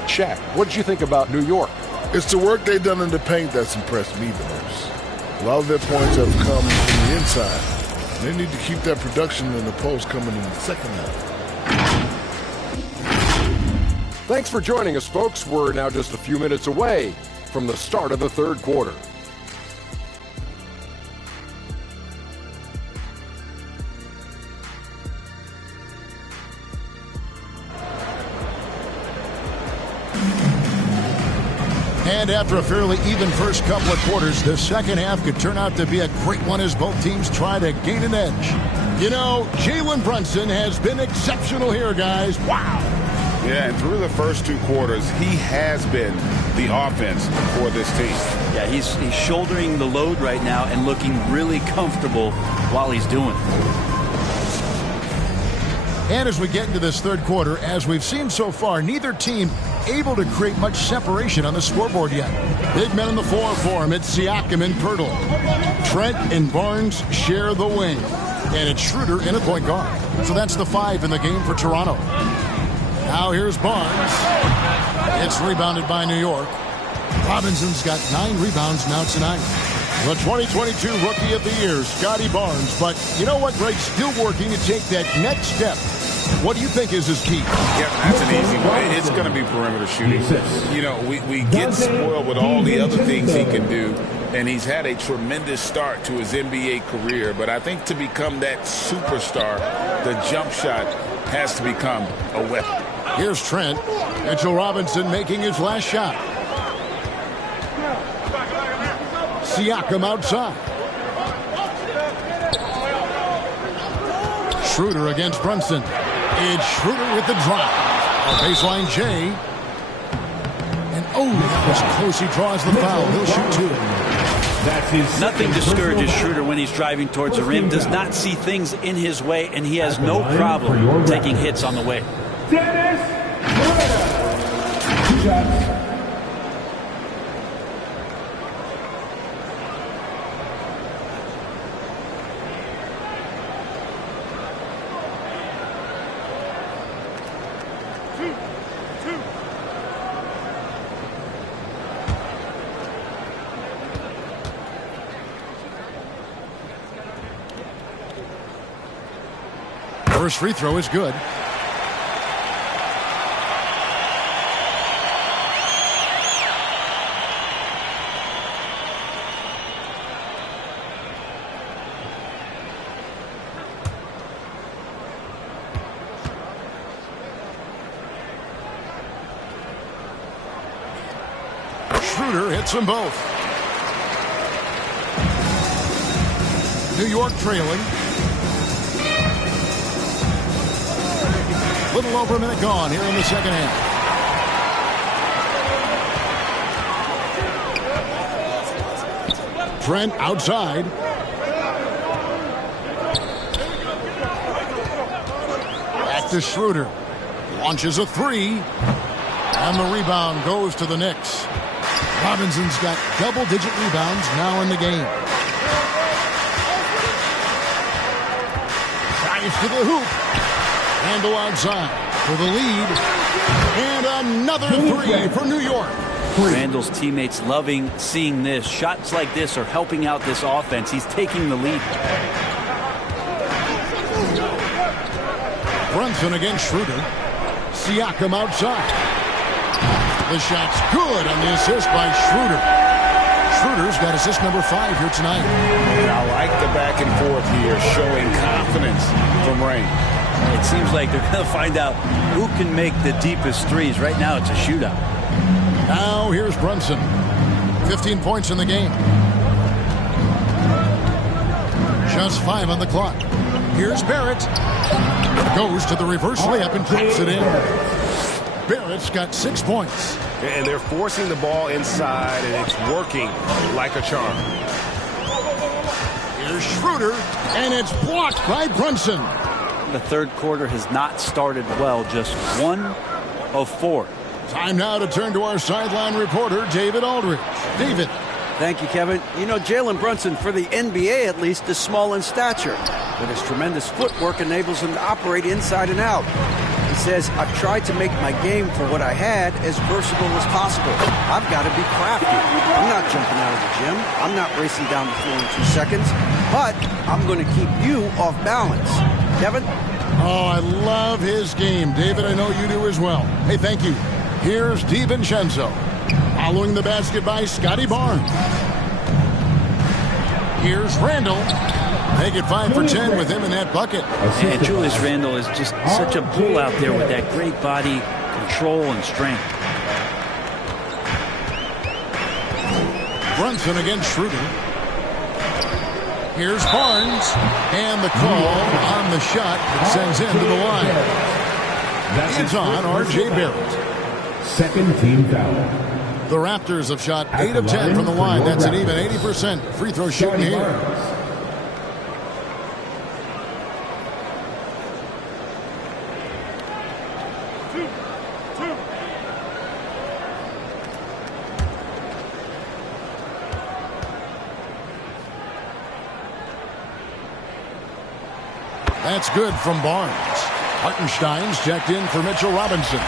Shaq, what did you think about New York? It's the work they've done in the paint that's impressed me the most. A lot of their points have come from the inside. They need to keep that production in the post coming in the second half. Thanks for joining us, folks. We're now just a few minutes away from the start of the third quarter. And after a fairly even first couple of quarters, the second half could turn out to be a great one as both teams try to gain an edge. You know, Jalen Brunson has been exceptional here, guys. Wow. Yeah, and through the first 2 quarters, he has been the offense for this team. Yeah, he's shouldering the load right now and looking really comfortable while he's doing it. And as we get into this third quarter, as we've seen so far, neither team able to create much separation on the scoreboard yet. Big men on the floor for him. It's Siakam and Pirtle. Trent and Barnes share the wing. And it's Schroeder in a point guard. So that's the 5 in the game for Toronto. Now here's Barnes. It's rebounded by New York. Robinson's got 9 rebounds now tonight. The 2022 Rookie of the Year, Scotty Barnes. But you know what, Greg? Still working to take that next step. What do you think is his key? Yeah, that's an easy one. It's going to be perimeter shooting. You know, we get spoiled with all the other things he can do, and he's had a tremendous start to his NBA career. But I think to become that superstar, the jump shot has to become a weapon. Here's Trent. Mitchell Robinson making his last shot. Siakam outside. Schroeder against Brunson. It's Schroeder with the drive. Baseline J. And that was close. He draws the foul. He'll shoot 2. Nothing discourages Schroeder when he's driving towards the rim. Does not see things in his way, and he has no problem taking hits on the way. Dennis Schroeder. 2 shots. First free throw is good. Schroeder hits them both. New York trailing. Little over a minute gone here in the second half. Trent outside. Back to Schroeder. Launches a 3. And the rebound goes to the Knicks. Robinson's got double-digit rebounds now in the game. Drives to the hoop. Randall outside for the lead. And another three for New York. Randall's teammates loving seeing this. Shots like this are helping out this offense. He's taking the lead. Brunson against Schroeder. Siakam outside. The shot's good on the assist by Schroeder. Schroeder's got assist number 5 here tonight. And I like the back and forth here, showing confidence from Rain. It seems like they're going to find out who can make the deepest threes. Right now it's a shootout. Now here's Brunson. 15 points in the game. Just 5 on the clock. Here's Barrett. Goes to the reverse layup and drops it in. Barrett's got 6 points. And they're forcing the ball inside, and it's working like a charm. Here's Schroeder, and it's blocked by Brunson. The third quarter has not started well. Just 1 of 4. Time now to turn to our sideline reporter, David Aldridge. David. Thank you, Kevin. You know, Jalen Brunson, for the NBA at least, is small in stature, but his tremendous footwork enables him to operate inside and out. He says, I've tried to make my game for what I had as versatile as possible. I've got to be crafty. I'm not jumping out of the gym. I'm not racing down the floor in 2 seconds, but I'm going to keep you off balance. Kevin? Oh, I love his game. David, I know you do as well. Hey, thank you. Here's DiVincenzo. Following the basket by Scotty Barnes. Here's Randall. Make it 5 for 10 with him in that bucket. And Julius Randle is just such a bull out there with that great body control and strength. Brunson against Schroeder. Here's Barnes. And the call on the shot that sends him to the line. It's on R.J. Barrett. Second team foul. The Raptors have shot 8 of 10 from the line. That's an even 80% free throw shooting here. That's good from Barnes. Hartenstein's checked in for Mitchell Robinson.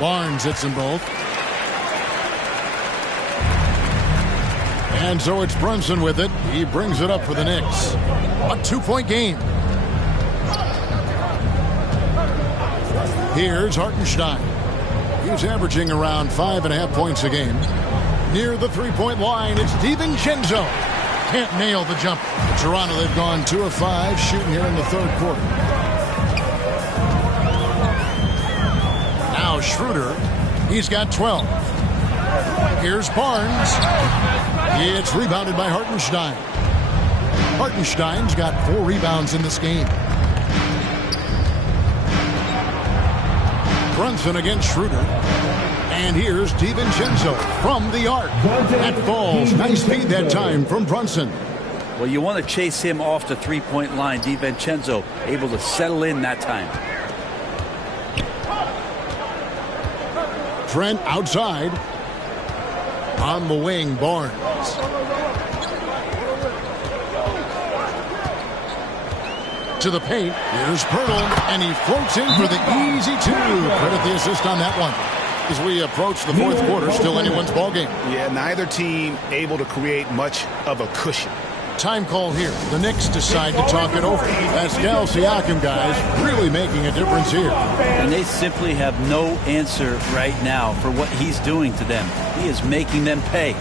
Barnes hits them both. And so it's Brunson with it. He brings it up for the Knicks. A 2-point game. Here's Hartenstein. He's averaging around 5.5 points a game. Near the 3-point line, it's DiVincenzo. Can't nail the jumper. Toronto, they've gone 2 of 5 shooting here in the third quarter. Now Schroeder. He's got 12. Here's Barnes. It's rebounded by Hartenstein. Hartenstein's got 4 rebounds in this game. Brunson against Schroeder. And here's DiVincenzo from the arc. That falls. Nice feed that time from Brunson. Well, you want to chase him off the 3-point line. DiVincenzo able to settle in that time. Trent outside. On the wing, Barnes. To the paint. Here's Pirtle, and he floats in for the easy 2. Credit the assist on that one. As we approach the fourth quarter, still anyone's ballgame. Yeah, neither team able to create much of a cushion. Time call here. The Knicks decide to talk it over. Pascal Siakam, guys, really making a difference here. And they simply have no answer right now for what he's doing to them. He is making them pay.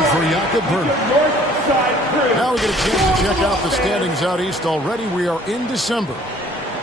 in for Jakob Berg. Now we get a chance to check out the standings out east already. We are in December.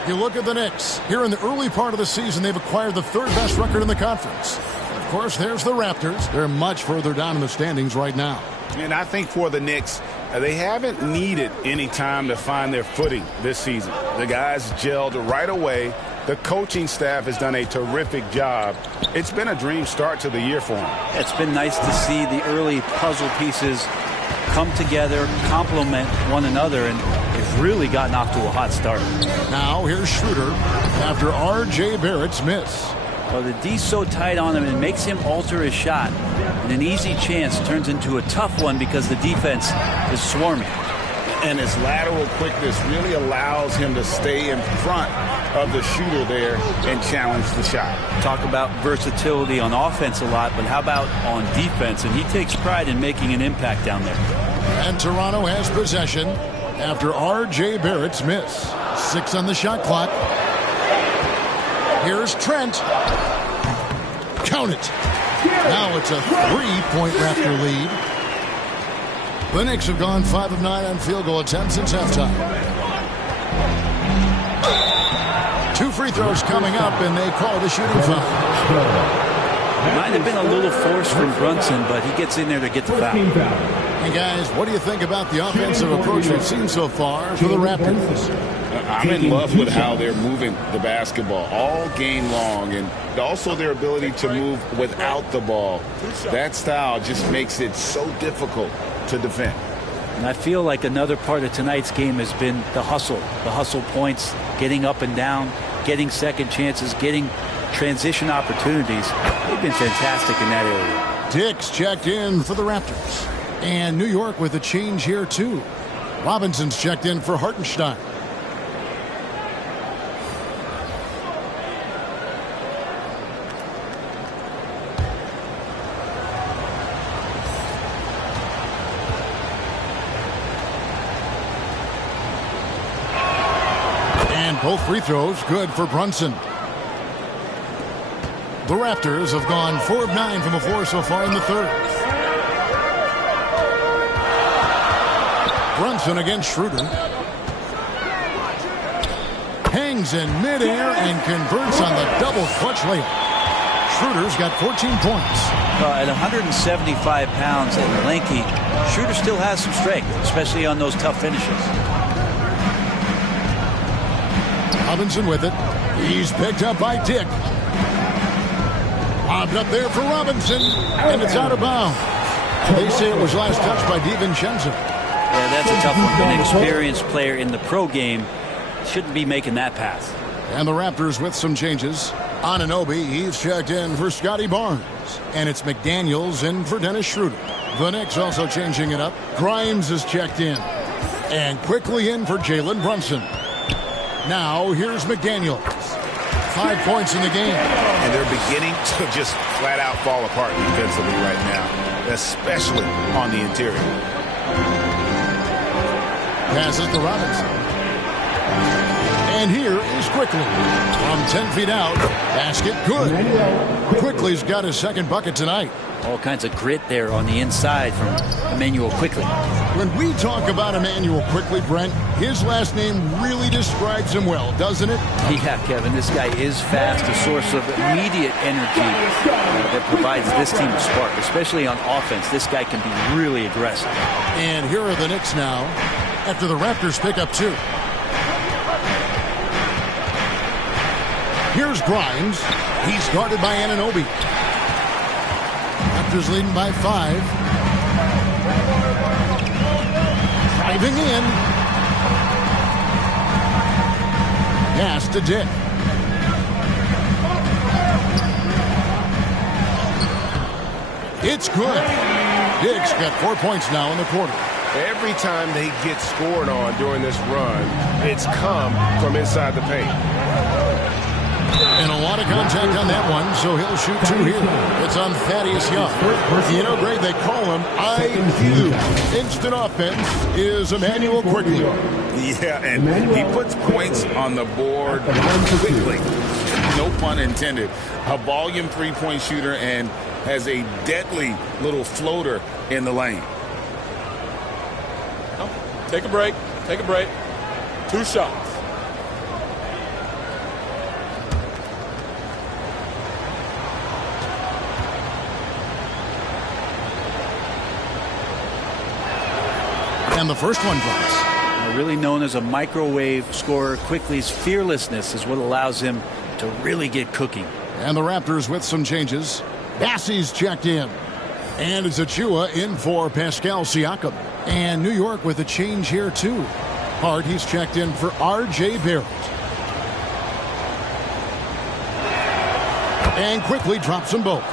You look at the Knicks. Here in the early part of the season, they've acquired the third best record in the conference. Of course, there's the Raptors. They're much further down in the standings right now. And I think for the Knicks, they haven't needed any time to find their footing this season. The guys gelled right away. The coaching staff has done a terrific job. It's been a dream start to the year for them. It's been nice to see the early puzzle pieces come together, complement one another, and they've really gotten off to a hot start. Now here's Schroeder after R.J. Barrett's miss. Well, the D's so tight on him, it makes him alter his shot. And an easy chance turns into a tough one because the defense is swarming. And his lateral quickness really allows him to stay in front of the shooter there and challenge the shot. Talk about versatility on offense a lot, but how about on defense? And he takes pride in making an impact down there. And Toronto has possession after R.J. Barrett's miss. 6 on the shot clock. Here's Trent. Count it. Now it's a 3-point Raptor lead. The Knicks have gone 5 of 9 on field goal attempts since halftime. 2 free throws coming up, and they call the shooting foul. Might have been a little force from Brunson, but he gets in there to get the foul. Hey, guys, what do you think about the offensive approach we've seen so far for the Raptors? I'm in love with how they're moving the basketball all game long, and also their ability to move without the ball. That style just makes it so difficult to defend. And I feel like another part of tonight's game has been the hustle points, getting up and down, getting second chances, getting transition opportunities. They've been fantastic in that area. Dix checked in for the Raptors. And New York with a change here, too. Robinson's checked in for Hartenstein. And both free throws good for Brunson. The Raptors have gone 4 of 9 from the floor so far in the third. Brunson against Schroeder. Hangs in midair and converts on the double clutch layup. Schroeder's got 14 points. At 175 pounds and lanky, Schroeder still has some strength, especially on those tough finishes. Robinson with it. He's picked up by Dick. Lobbed up there for Robinson, and it's out of bounds. They say it was last touched by DiVincenzo. Yeah, that's a tough one. An experienced player in the pro game shouldn't be making that pass. And the Raptors with some changes. Anunoby, he's checked in for Scotty Barnes. And it's McDaniels in for Dennis Schroeder. The Knicks also changing it up. Grimes is checked in. And quickly in for Jalen Brunson. Now here's McDaniels. 5 points in the game. And they're beginning to just flat out fall apart defensively right now, especially on the interior. Passes to Robinson. And here is Quickly. From 10 feet out. Basket good. Quickly's got his second bucket tonight. All kinds of grit there on the inside from Emmanuel Quickly. When we talk about Emmanuel Quickly, Brent, his last name really describes him well, doesn't it? Yeah, Kevin, this guy is fast, a source of immediate energy that provides this team a spark, especially on offense. This guy can be really aggressive. And here are the Knicks now after the Raptors pick up 2. Here's Grimes. He's guarded by Anunoby. Raptors leading by 5. Driving in. Pass to Dick. It's good. Dick's got 4 points now in the quarter. Every time they get scored on during this run, it's come from inside the paint. And a lot of contact on that one, so he'll shoot 2 here. It's on Thaddeus Young. You know, Greg, they call him IQ. Instant offense is Emmanuel Quickly. Yeah, and he puts points on the board quickly. No pun intended. A volume 3-point shooter, and has a deadly little floater in the lane. Take a break. Take a break. 2 shots. And the first one drops. Really known as a microwave scorer, Quickly's fearlessness is what allows him to really get cooking. And the Raptors with some changes. Bassey's checked in. And it's Achua in for Pascal Siakam. And New York with a change here, too. Hart, he's checked in for R.J. Barrett. And Quickly drops them both.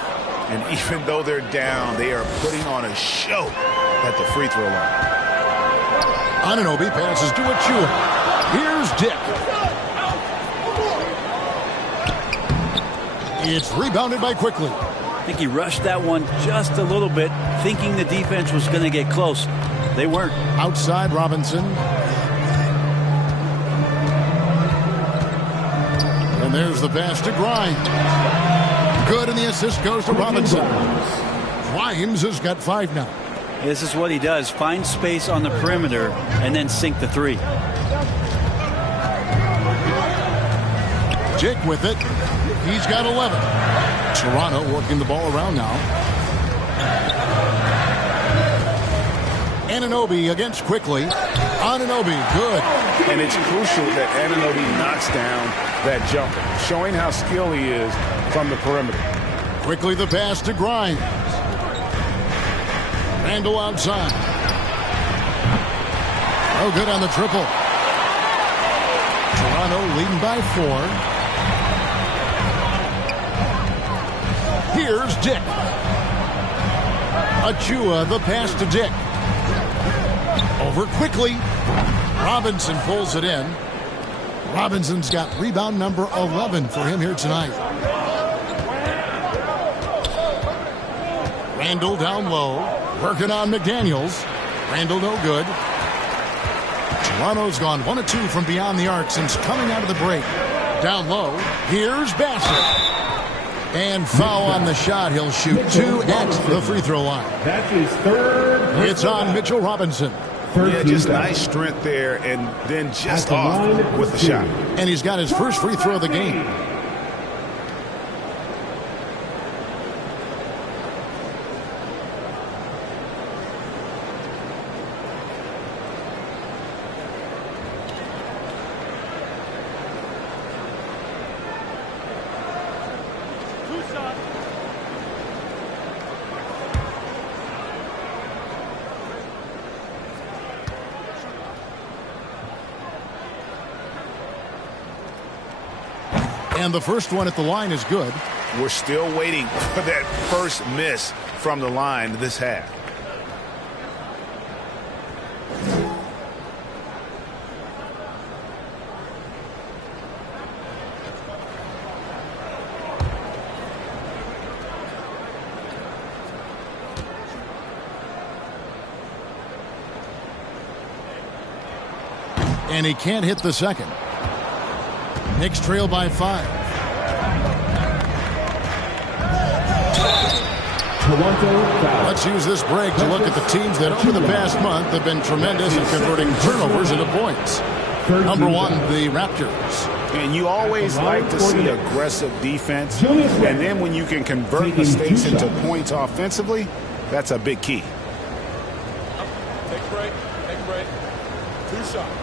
And even though they're down, they are putting on a show at the free throw line. Anunoby passes to Achua. Here's Dick. It's rebounded by Quickly. I think he rushed that one just a little bit, thinking the defense was going to get close. They weren't. Outside Robinson. And there's the pass to Grimes. Good, and the assist goes to Robinson. Grimes has got 5 now. This is what he does. Find space on the perimeter and then sink the 3. Jake with it. He's got 11. Toronto working the ball around now. Anunoby against Quickly. Anunoby, good. And it's crucial that Anunoby knocks down that jumper, showing how skilled he is from the perimeter. Quickly the pass to Grimes. Randall outside. No good on the triple. Toronto leading by 4. Here's Dick. Achua, the pass to Dick. Over Quickly. Robinson pulls it in. Robinson's got rebound number 11 for him here tonight. Randall down low. Working on McDaniels. Randall no good. Toronto's gone 1 of 2 from beyond the arc since coming out of the break. Down low. Here's Bassett. And foul on the shot. He'll shoot 2 at the free throw line. That's his 3rd. It's on Mitchell Robinson. Yeah, just nice strength there, and then just off with the shot. And he's got his first free throw of the game. And the first one at the line is good. We're still waiting for that first miss from the line this half. And he can't hit the second. Knicks trail by 5. Let's use this break to look at the teams that over the past month have been tremendous in converting turnovers into points. Number 1, the Raptors. And you always like to see aggressive defense. And then when you can convert mistakes into points offensively, that's a big key. Take a break. Take a break. 2 shots.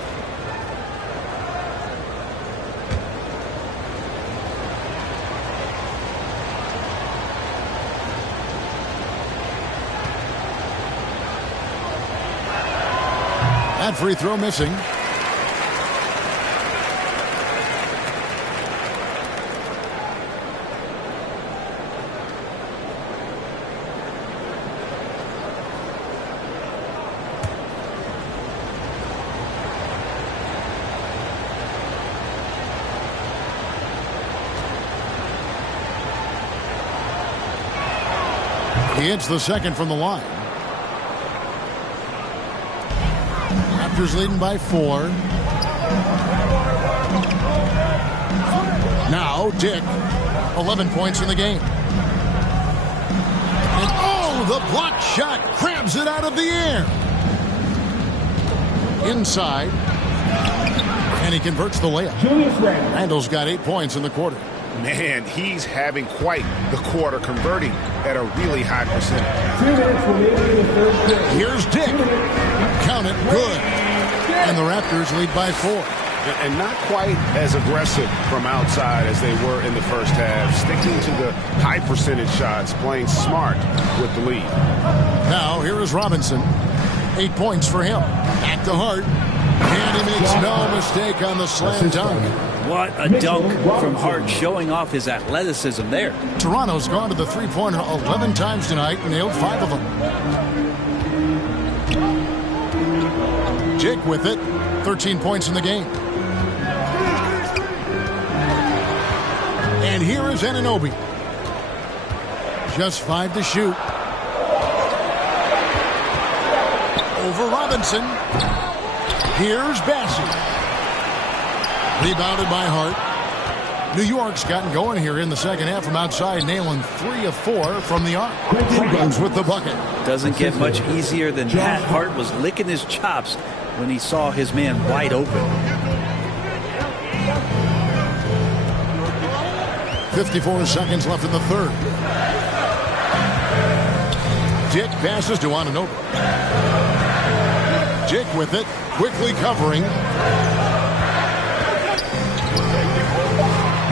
That free throw missing. He hits the second from the line. Raptors leading by 4. Now Dick, 11 points in the game. The block shot grabs it out of the air. Inside. And he converts the layup. Randall's got 8 points in the quarter. Man, he's having quite the quarter, converting at a really high percentage. Here's Dick. Count it, good. And the Raptors lead by 4. And not quite as aggressive from outside as they were in the first half. Sticking to the high percentage shots, playing smart with the lead. Now, here is Robinson. 8 points for him. Back to Hart. And he makes no mistake on the slam dunk. What a dunk from Hart, showing off his athleticism there. Toronto's gone to the three-pointer 11 times tonight and nailed 5 of them. Jake with it. 13 points in the game. And here is Anunoby. Just 5 to shoot. Over Robinson. Here's Bassey. Rebounded by Hart. New York's gotten going here in the second half from outside, nailing 3 of 4 from the arc. Runs with the bucket. Doesn't get much easier than that. Hart was licking his chops when he saw his man wide open. 54 seconds left in the third. Dick passes to Anunoby. Dick with it, quickly covering.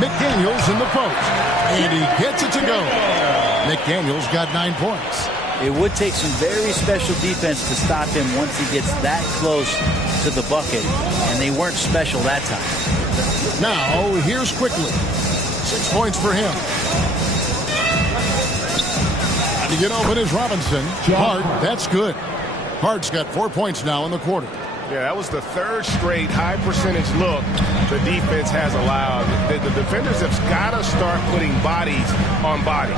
McDaniels in the post, and he gets it to go. McDaniels got 9 points. It would take some very special defense to stop him once he gets that close to the bucket, and they weren't special that time. Now, here's Quickly. 6 points for him. To get open is Robinson. Hart, that's good. Hart's got 4 points now in the quarter. Yeah, that was the third straight high percentage look the defense has allowed. The defenders have got to start putting bodies on bodies.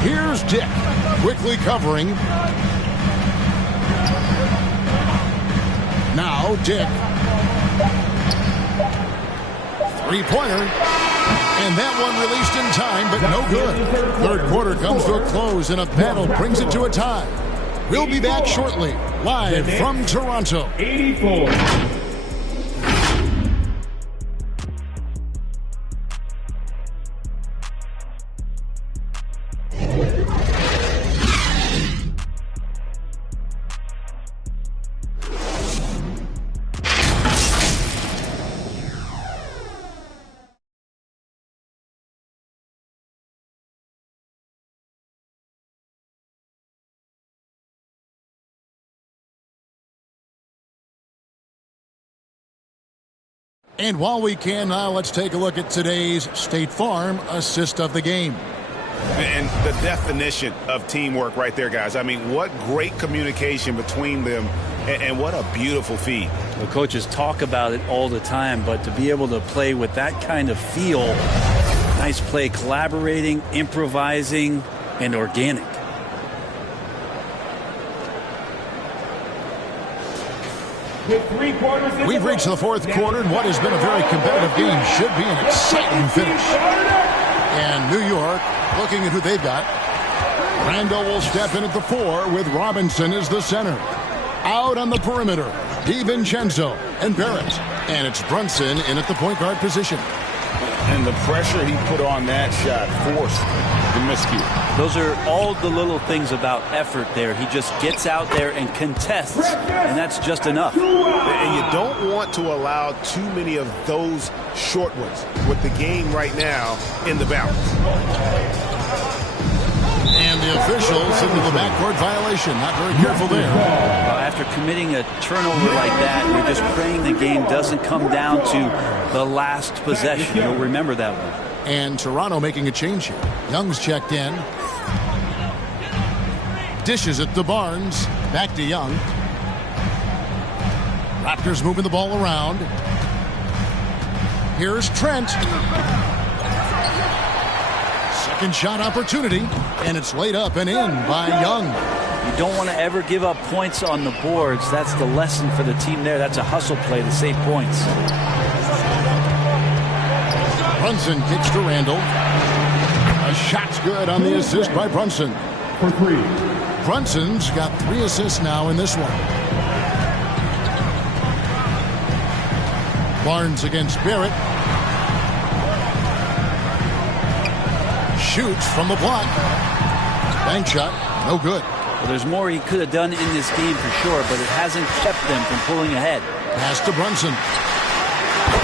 Here's Dick, quickly covering. Now Dick. Three-pointer. And that one released in time, but no good. Third quarter comes to a close, and a battle brings it to a tie. We'll be back shortly, live from Toronto. 84. And while we can now, let's take a look at today's State Farm assist of the game. And the definition of teamwork right there, guys. I mean, what great communication between them, and what a beautiful feed. The coaches talk about it all the time, but to be able to play with that kind of feel, nice play, collaborating, improvising, and organic. We've reached the fourth quarter, and what has been a very competitive game should be an exciting finish. And New York, looking at who they've got. Randall will step in at the 4 with Robinson as the center. Out on the perimeter, DiVincenzo and Barrett. And it's Brunson in at the point guard position. And the pressure he put on that shot forced the miscue. Those are all the little things about effort there. He just gets out there and contests, and that's just enough. And you don't want to allow too many of those short ones with the game right now in the balance. And the officials into the backcourt violation. Not very careful there. After committing a turnover like that, you're just praying the game doesn't come down to the last possession. You'll remember that one. And Toronto making a change here. Young's checked in. Dishes it to Barnes. Back to Young. Raptors moving the ball around. Here's Trent. Second shot opportunity. And it's laid up and in by Young. You don't want to ever give up points on the boards. That's the lesson for the team there. That's a hustle play to save points. Brunson kicks to Randall. shot's good on the assist by Brunson. For 3. Brunson's got 3 assists now in this one. Barnes against Barrett. Shoots from the block. Bank shot, no good. Well, there's more he could have done in this game for sure, but it hasn't kept them from pulling ahead. Pass to Brunson.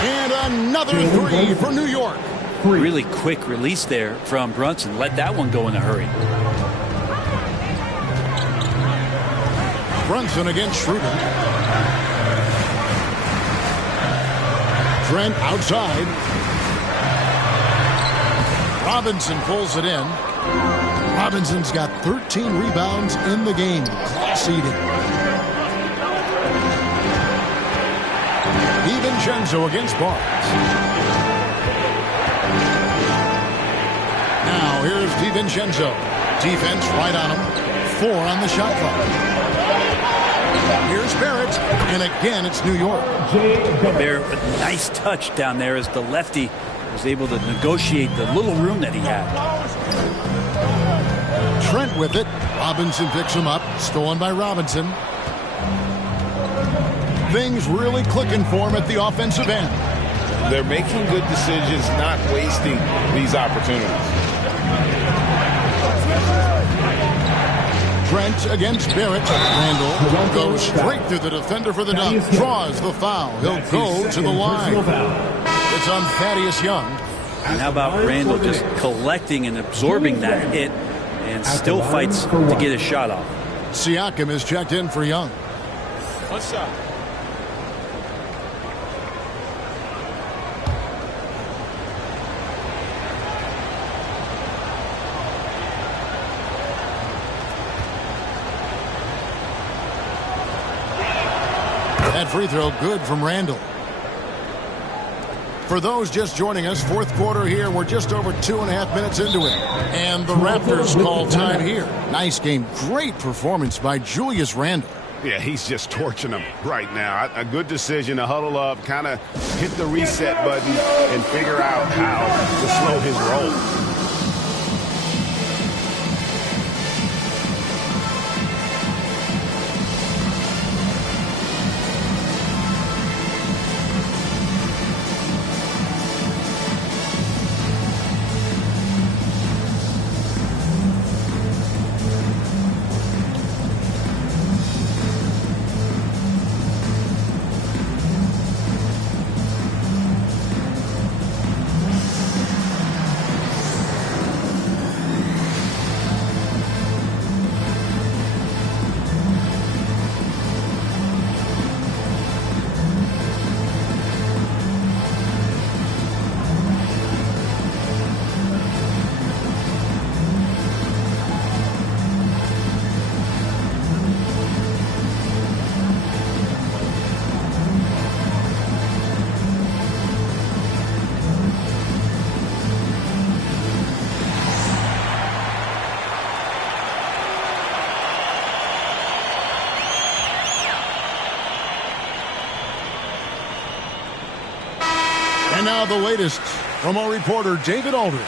And another 3 for New York. Really quick release there from Brunson. Let that one go in a hurry. Brunson against Schroeder. Trent outside. Robinson pulls it in. Robinson's got 13 rebounds in the game. Class eating. DiVincenzo against Barnes. Now here's DiVincenzo. Defense right on him. 4 on the shot clock. Here's Barrett, and again it's New York. Barrett with a nice touch down there as the lefty was able to negotiate the little room that he had. Trent with it. Robinson picks him up. Stolen by Robinson. Things really clicking for him at the offensive end. They're making good decisions, not wasting these opportunities. Trent against Barrett. Randall goes straight through the defender for the dunk. Draws the foul. He'll go to the line. It's on Thaddeus Young. And how about Randall just collecting and absorbing that hit and still fights to get his shot off. Siakam is checked in for Young. What's up? That free throw good from Randall. For those just joining us, fourth quarter here. We're just over 2.5 minutes into it. And the Raptors call time here. Nice game. Great performance by Julius Randle. Yeah, he's just torching them right now. A good decision to huddle up, kind of hit the reset button, and figure out how to slow his roll. And now the latest from our reporter, David Aldridge.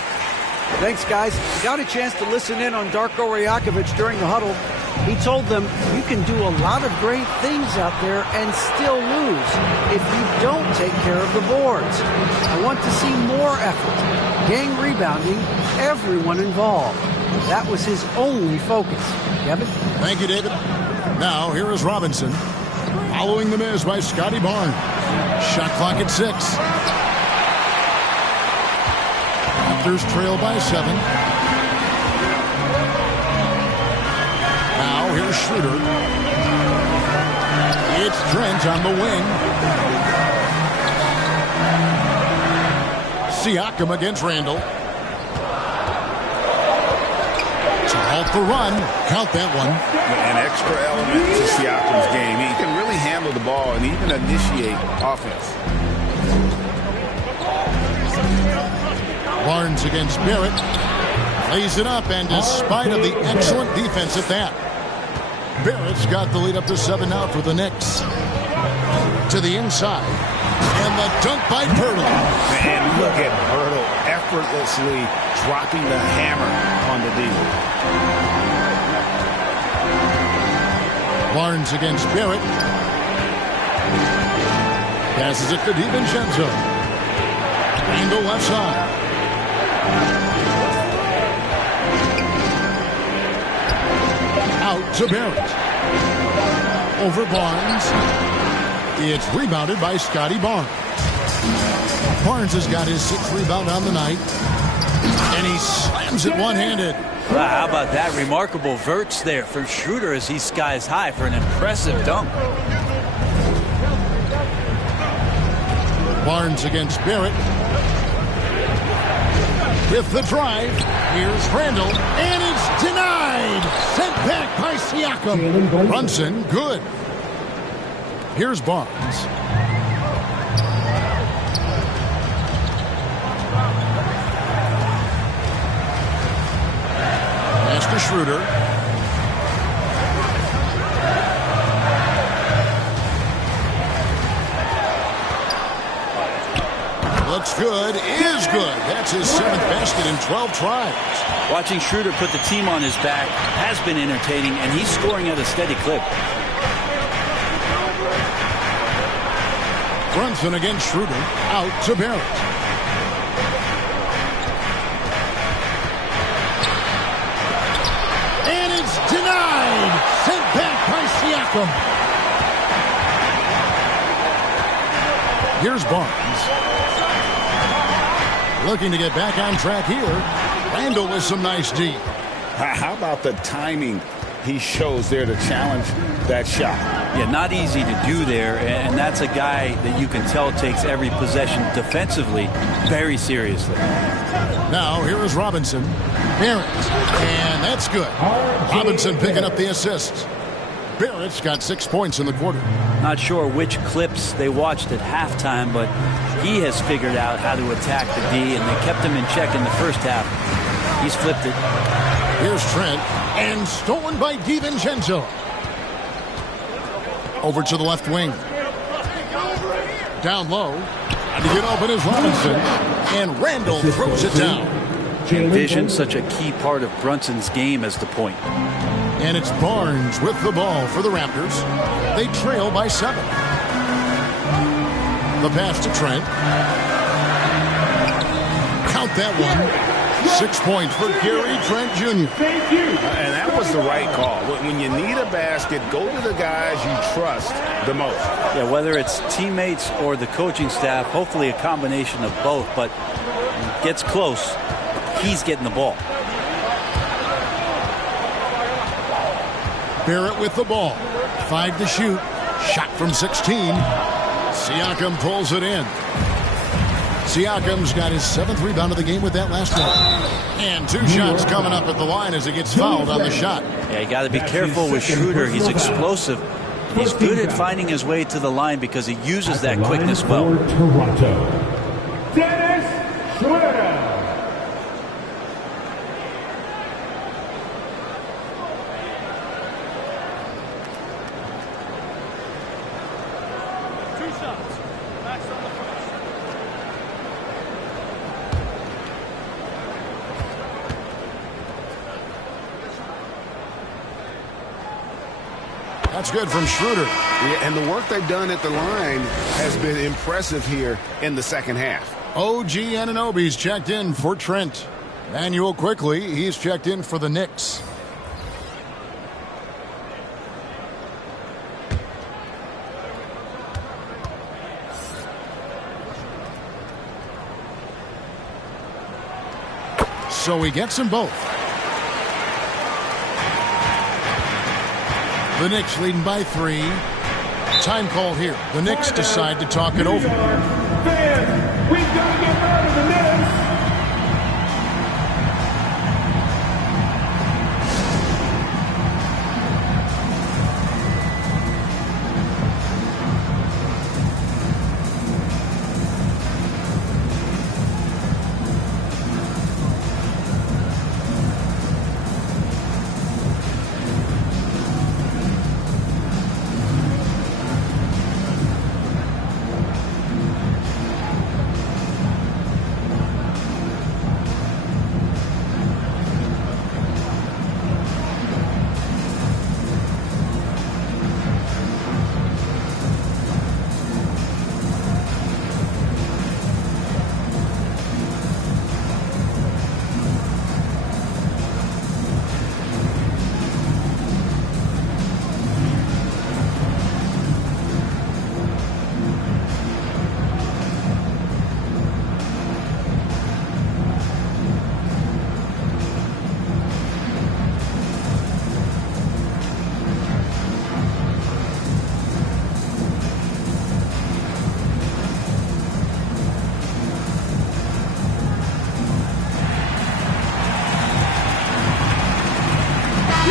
Thanks, guys. Got a chance to listen in on Darko Rajakovic during the huddle. He told them, you can do a lot of great things out there and still lose if you don't take care of the boards. I want to see more effort, gang rebounding, everyone involved. That was his only focus. Kevin? Thank you, David. Now, here is Robinson. Following the miss by Scotty Barnes. Shot clock at 6. Raptors trail by 7. Now here's Schroeder. It's Trent on the wing. Siakam against Randall. To halt the run. Count that one. An extra element to Siakam's game. He can really handle the ball and even initiate offense. Barnes against Barrett. Lays it up, and despite of the excellent defense at that, Barrett's got the lead up to 7 now for the Knicks. To the inside. And the dunk by Pirtle. And look at Pirtle effortlessly dropping the hammer on the D. Barnes against Barrett. Passes it to DiVincenzo. Randall left side. Out to Barrett. Over Barnes. It's rebounded by Scotty Barnes. Barnes has got his 6th rebound on the night. And he slams it one-handed. Wow, how about that? Remarkable verts there for Schroeder as he skies high for an impressive dunk. Barnes against Barrett. With the drive, here's Randall, and it's denied. Sent back by Siakam. Brunson, good. Here's Barnes. Pass to Schroeder. Looks good, is good. That's his 7th basket in 12 tries. Watching Schroeder put the team on his back has been entertaining, and he's scoring at a steady clip. Brunson against Schroeder. Out to Barrett. And it's denied. Sent back by Siakam. Here's Barnes. Looking to get back on track here. Randall with some nice D. How about the timing he shows there to challenge that shot? Yeah, not easy to do there, and that's a guy that you can tell takes every possession defensively very seriously. Now, here is Robinson. Barrett, and that's good. Robinson picking up the assists. Barrett's got 6 points in the quarter. Not sure which clips they watched at halftime, but he has figured out how to attack the D, and they kept him in check in the first half. He's flipped it. Here's Trent, and stolen by DiVincenzo. Over to the left wing. Down low. And to get open is Robinson. And Randall throws it down. Vision, such a key part of Brunson's game as the point. And it's Barnes with the ball for the Raptors. They trail by 7. The pass to Trent. Count that one. 6 points for Gary Trent Jr. Thank you. And that was the right call. When you need a basket, go to the guys you trust the most. Yeah, whether it's teammates or the coaching staff, hopefully a combination of both, but gets close, he's getting the ball. Barrett with the ball. 5 to shoot. Shot from 16. Siakam pulls it in. Siakam's got his 7th rebound of the game with that last one. And 2 shots coming up at the line as he gets fouled on the shot. Yeah, you got to be careful with Schroeder. He's explosive. He's good at finding his way to the line because he uses that quickness well. Dennis Schroeder. That's good from Schroeder. Yeah, and the work they've done at the line has been impressive here in the second half. OG Anunoby's checked in for Trent. Manuel quickly, he's checked in for the Knicks. So he gets them both. The Knicks leading by 3. Time call here. The Knicks decide to talk it over. Fans, we've got to get rid of the Knicks.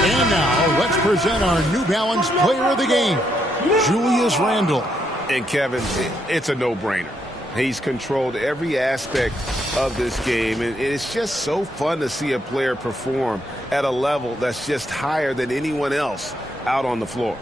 And now, let's present our New Balance Player of the Game, Julius Randle. And Kevin, it's a no-brainer. He's controlled every aspect of this game, and it's just so fun to see a player perform at a level that's just higher than anyone else out on the floor.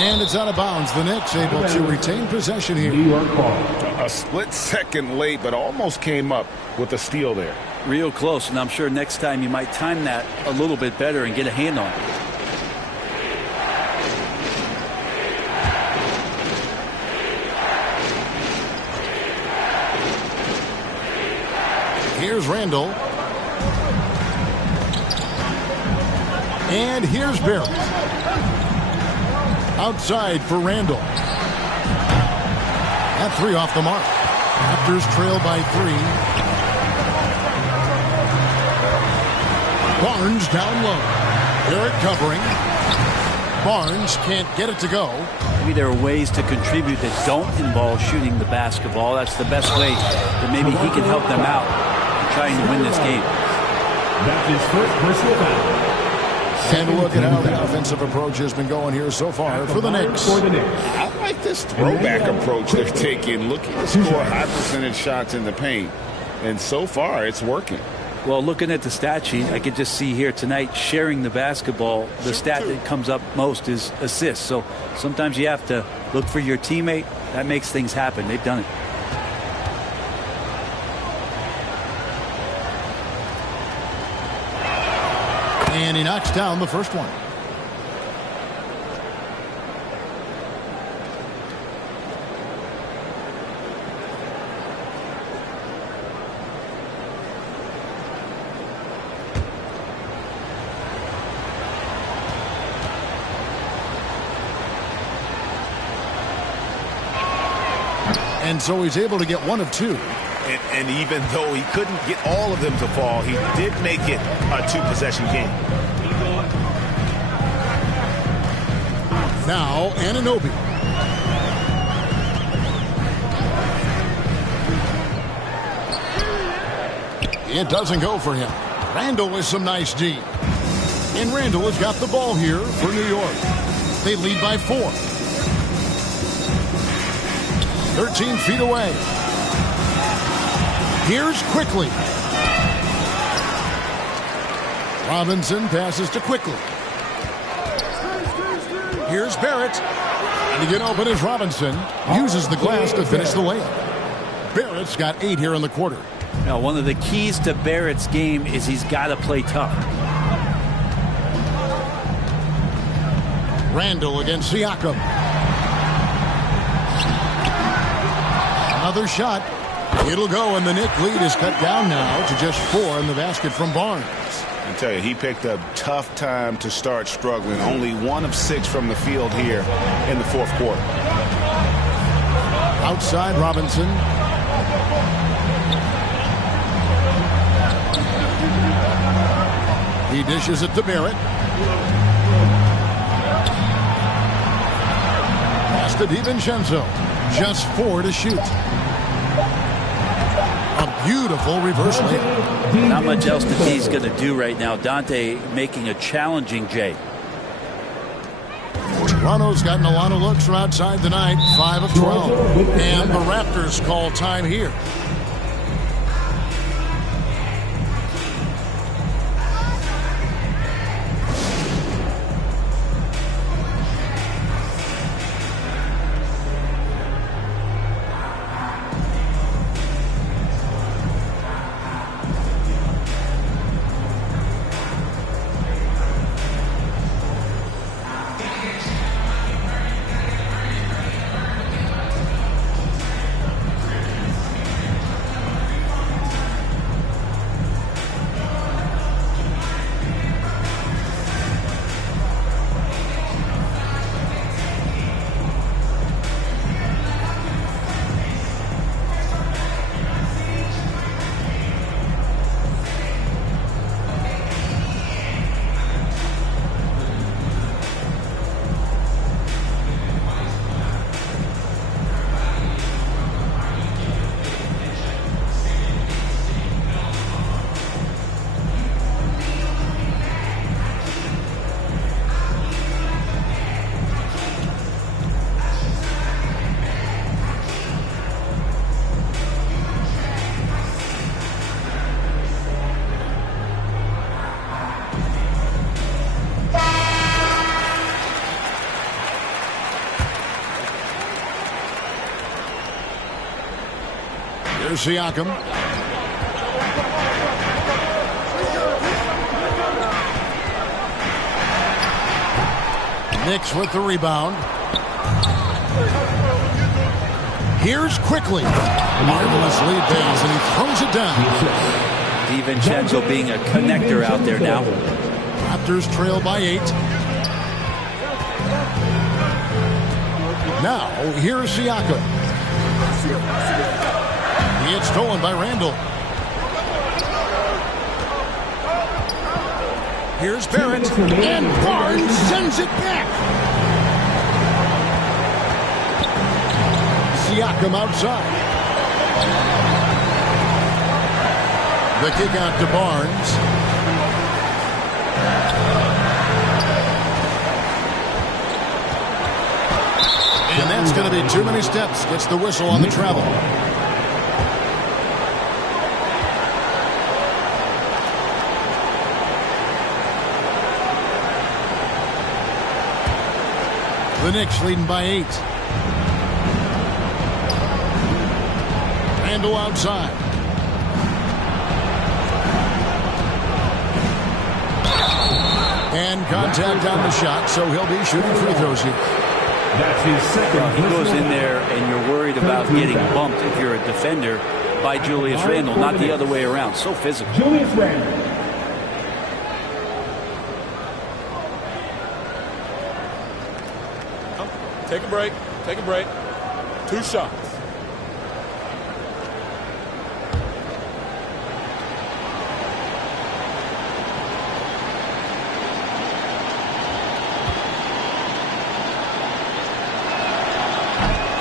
And it's out of bounds. The Knicks able to retain possession here. A split second late, but almost came up with a steal there. Real close, and I'm sure next time you might time that a little bit better and get a hand on it. Here's Randle. And here's Barrett. Outside for Randle. That three off the mark. Raptors trail by 3. Barnes down low. Barrett covering. Barnes can't get it to go. Maybe there are ways to contribute that don't involve shooting the basketball. That's the best way that maybe he can help them out in trying to win this game. That's his first personal foul. And look at how the offensive approach has been going here so far for the Knicks. I like this throwback approach they're taking, looking to score high percentage shots in the paint. And so far, it's working. Well, looking at the stat sheet, I could just see here tonight sharing the basketball. The stat that comes up most is assists. So sometimes you have to look for your teammate. That makes things happen. They've done it. And he knocks down the first one. And so he's able to get 1 of 2. And even though he couldn't get all of them to fall, he did make it a 2-possession game. Now, Anunoby. It doesn't go for him. Randle with some nice D. And Randle has got the ball here for New York. They lead by 4. 13 feet away. Here's Quickly. Robinson passes to Quickly. Here's Barrett. And to get open is Robinson. Uses the glass to finish the layup. Barrett's got 8 here in the quarter. Now, one of the keys to Barrett's game is he's got to play tough. Randle against Siakam. Another shot. It'll go, and the Knick lead is cut down now to just 4 in the basket from Barnes. I tell you, he picked a tough time to start struggling. Only 1 of 6 from the field here in the fourth quarter. Outside Robinson. He dishes it to Barrett. Pass to DiVincenzo. Just 4 to shoot. A beautiful reverse layup. Not much else that he's going to do right now. Dante making a challenging J. Toronto's gotten a lot of looks from outside tonight. 5 of 12. And the Raptors call time here. Here's Siakam. Knicks with the rebound. Here's quickly. Marvelous lead pass, and he throws it down. DiVincenzo being a connector out there now. Raptors trail by 8. Now, here's Siakam. He gets stolen by Randall. Here's Barrett, and Barnes sends it back. Siakam outside. The kick out to Barnes. And that's going to be too many steps. Gets the whistle on the travel. The Knicks leading by 8. Randall outside. And contact on the shot, so he'll be shooting free throws here. That's his second. He goes in there, and you're worried about getting bumped if you're a defender by Julius Randle, not the other way around. So physical. Julius Randle. Take a break. Take a break. 2 shots.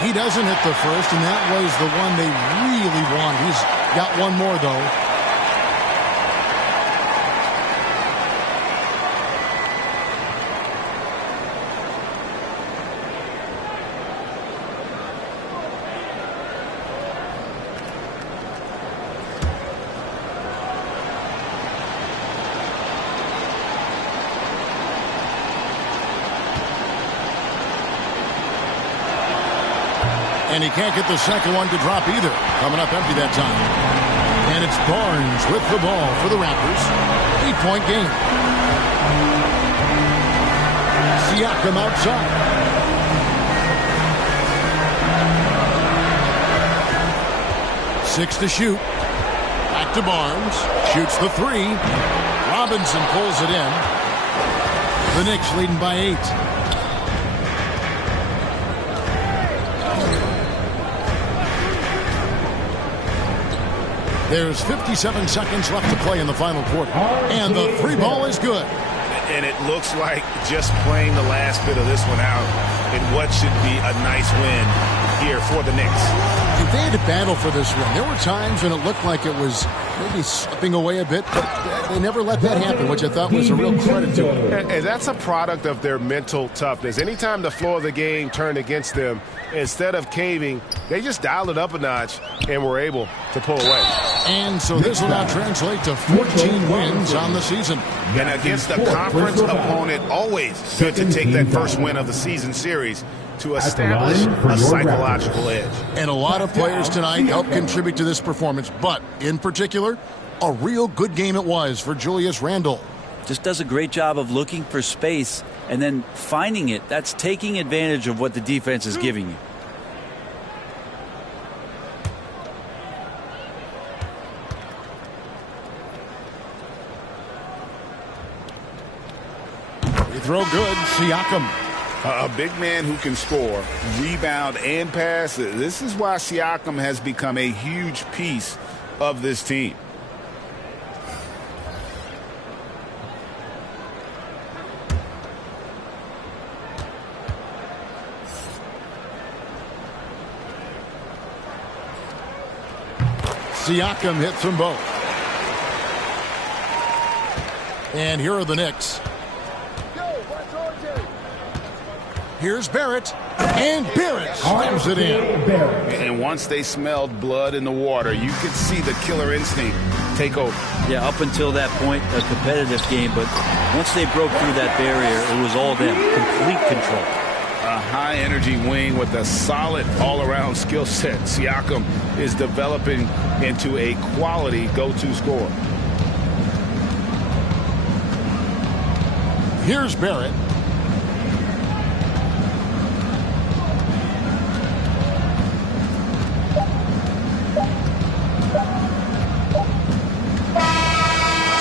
He doesn't hit the first, and that was the one they really wanted. He's got one more, though. And he can't get the second one to drop either. Coming up empty that time. And it's Barnes with the ball for the Raptors. 8-point game. Siakam outside. Six to shoot. Back to Barnes. Shoots the 3. Robinson pulls it in. The Knicks leading by 8. There's 57 seconds left to play in the final quarter. And the 3 ball is good. And it looks like just playing the last bit of this one out in what should be a nice win here for the Knicks. If they had to battle for this win, there were times when it looked like it was maybe slipping away a bit, but they never let that happen, which I thought was a real credit to them. And that's a product of their mental toughness. Anytime the flow of the game turned against them, instead of caving, they just dialed it up a notch and were able to pull away. And so this will now translate to 14 wins on the season. And against a conference opponent, always good to take that first win of the season series to establish a psychological edge. And a lot of players tonight helped contribute to this performance, but in particular, a real good game it was for Julius Randle. Just does a great job of looking for space and then finding it. That's taking advantage of what the defense is giving you. Free throw good. Siakam. A big man who can score, rebound, and pass. This is why Siakam has become a huge piece of this team. Siakam hits them both. And here are the Knicks. Here's Barrett, and Barrett slams it in. And once they smelled blood in the water, you could see the killer instinct take over. Yeah, up until that point, a competitive game, but once they broke through that barrier, it was all them, complete control. A high-energy wing with a solid all-around skill set. Siakam is developing into a quality go-to scorer. Here's Barrett.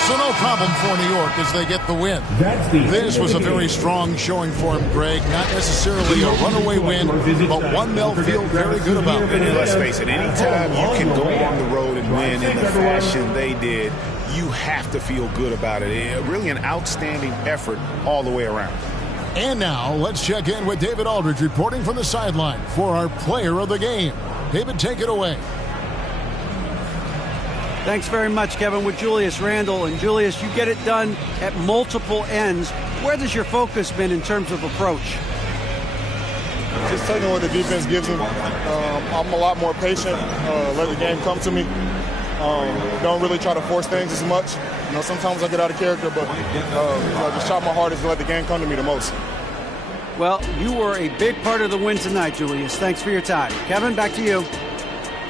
So no problem for New York as they get the win. This was a very strong showing for him, Greg. Not necessarily a runaway win, but one they'll feel very good about. And let's face it, anytime you can go on the road and win in the fashion they did, you have to feel good about it. Really an outstanding effort all the way around. And now let's check in with David Aldridge reporting from the sideline for our player of the game. David, take it away. Thanks very much, Kevin, with Julius Randle. And Julius, you get it done at multiple ends. Where has your focus been in terms of approach? Just taking what the defense gives me. I'm a lot more patient, let the game come to me. Don't really try to force things as much. Sometimes I get out of character, but just try my hardest to let the game come to me the most. Well, you were a big part of the win tonight, Julius. Thanks for your time. Kevin, back to you.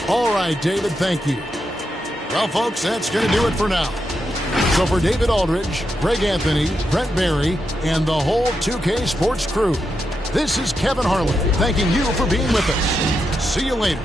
All right, David, thank you. Well, folks, that's going to do it for now. So for David Aldridge, Greg Anthony, Brent Barry, and the whole 2K Sports crew, this is Kevin Harlan thanking you for being with us. See you later.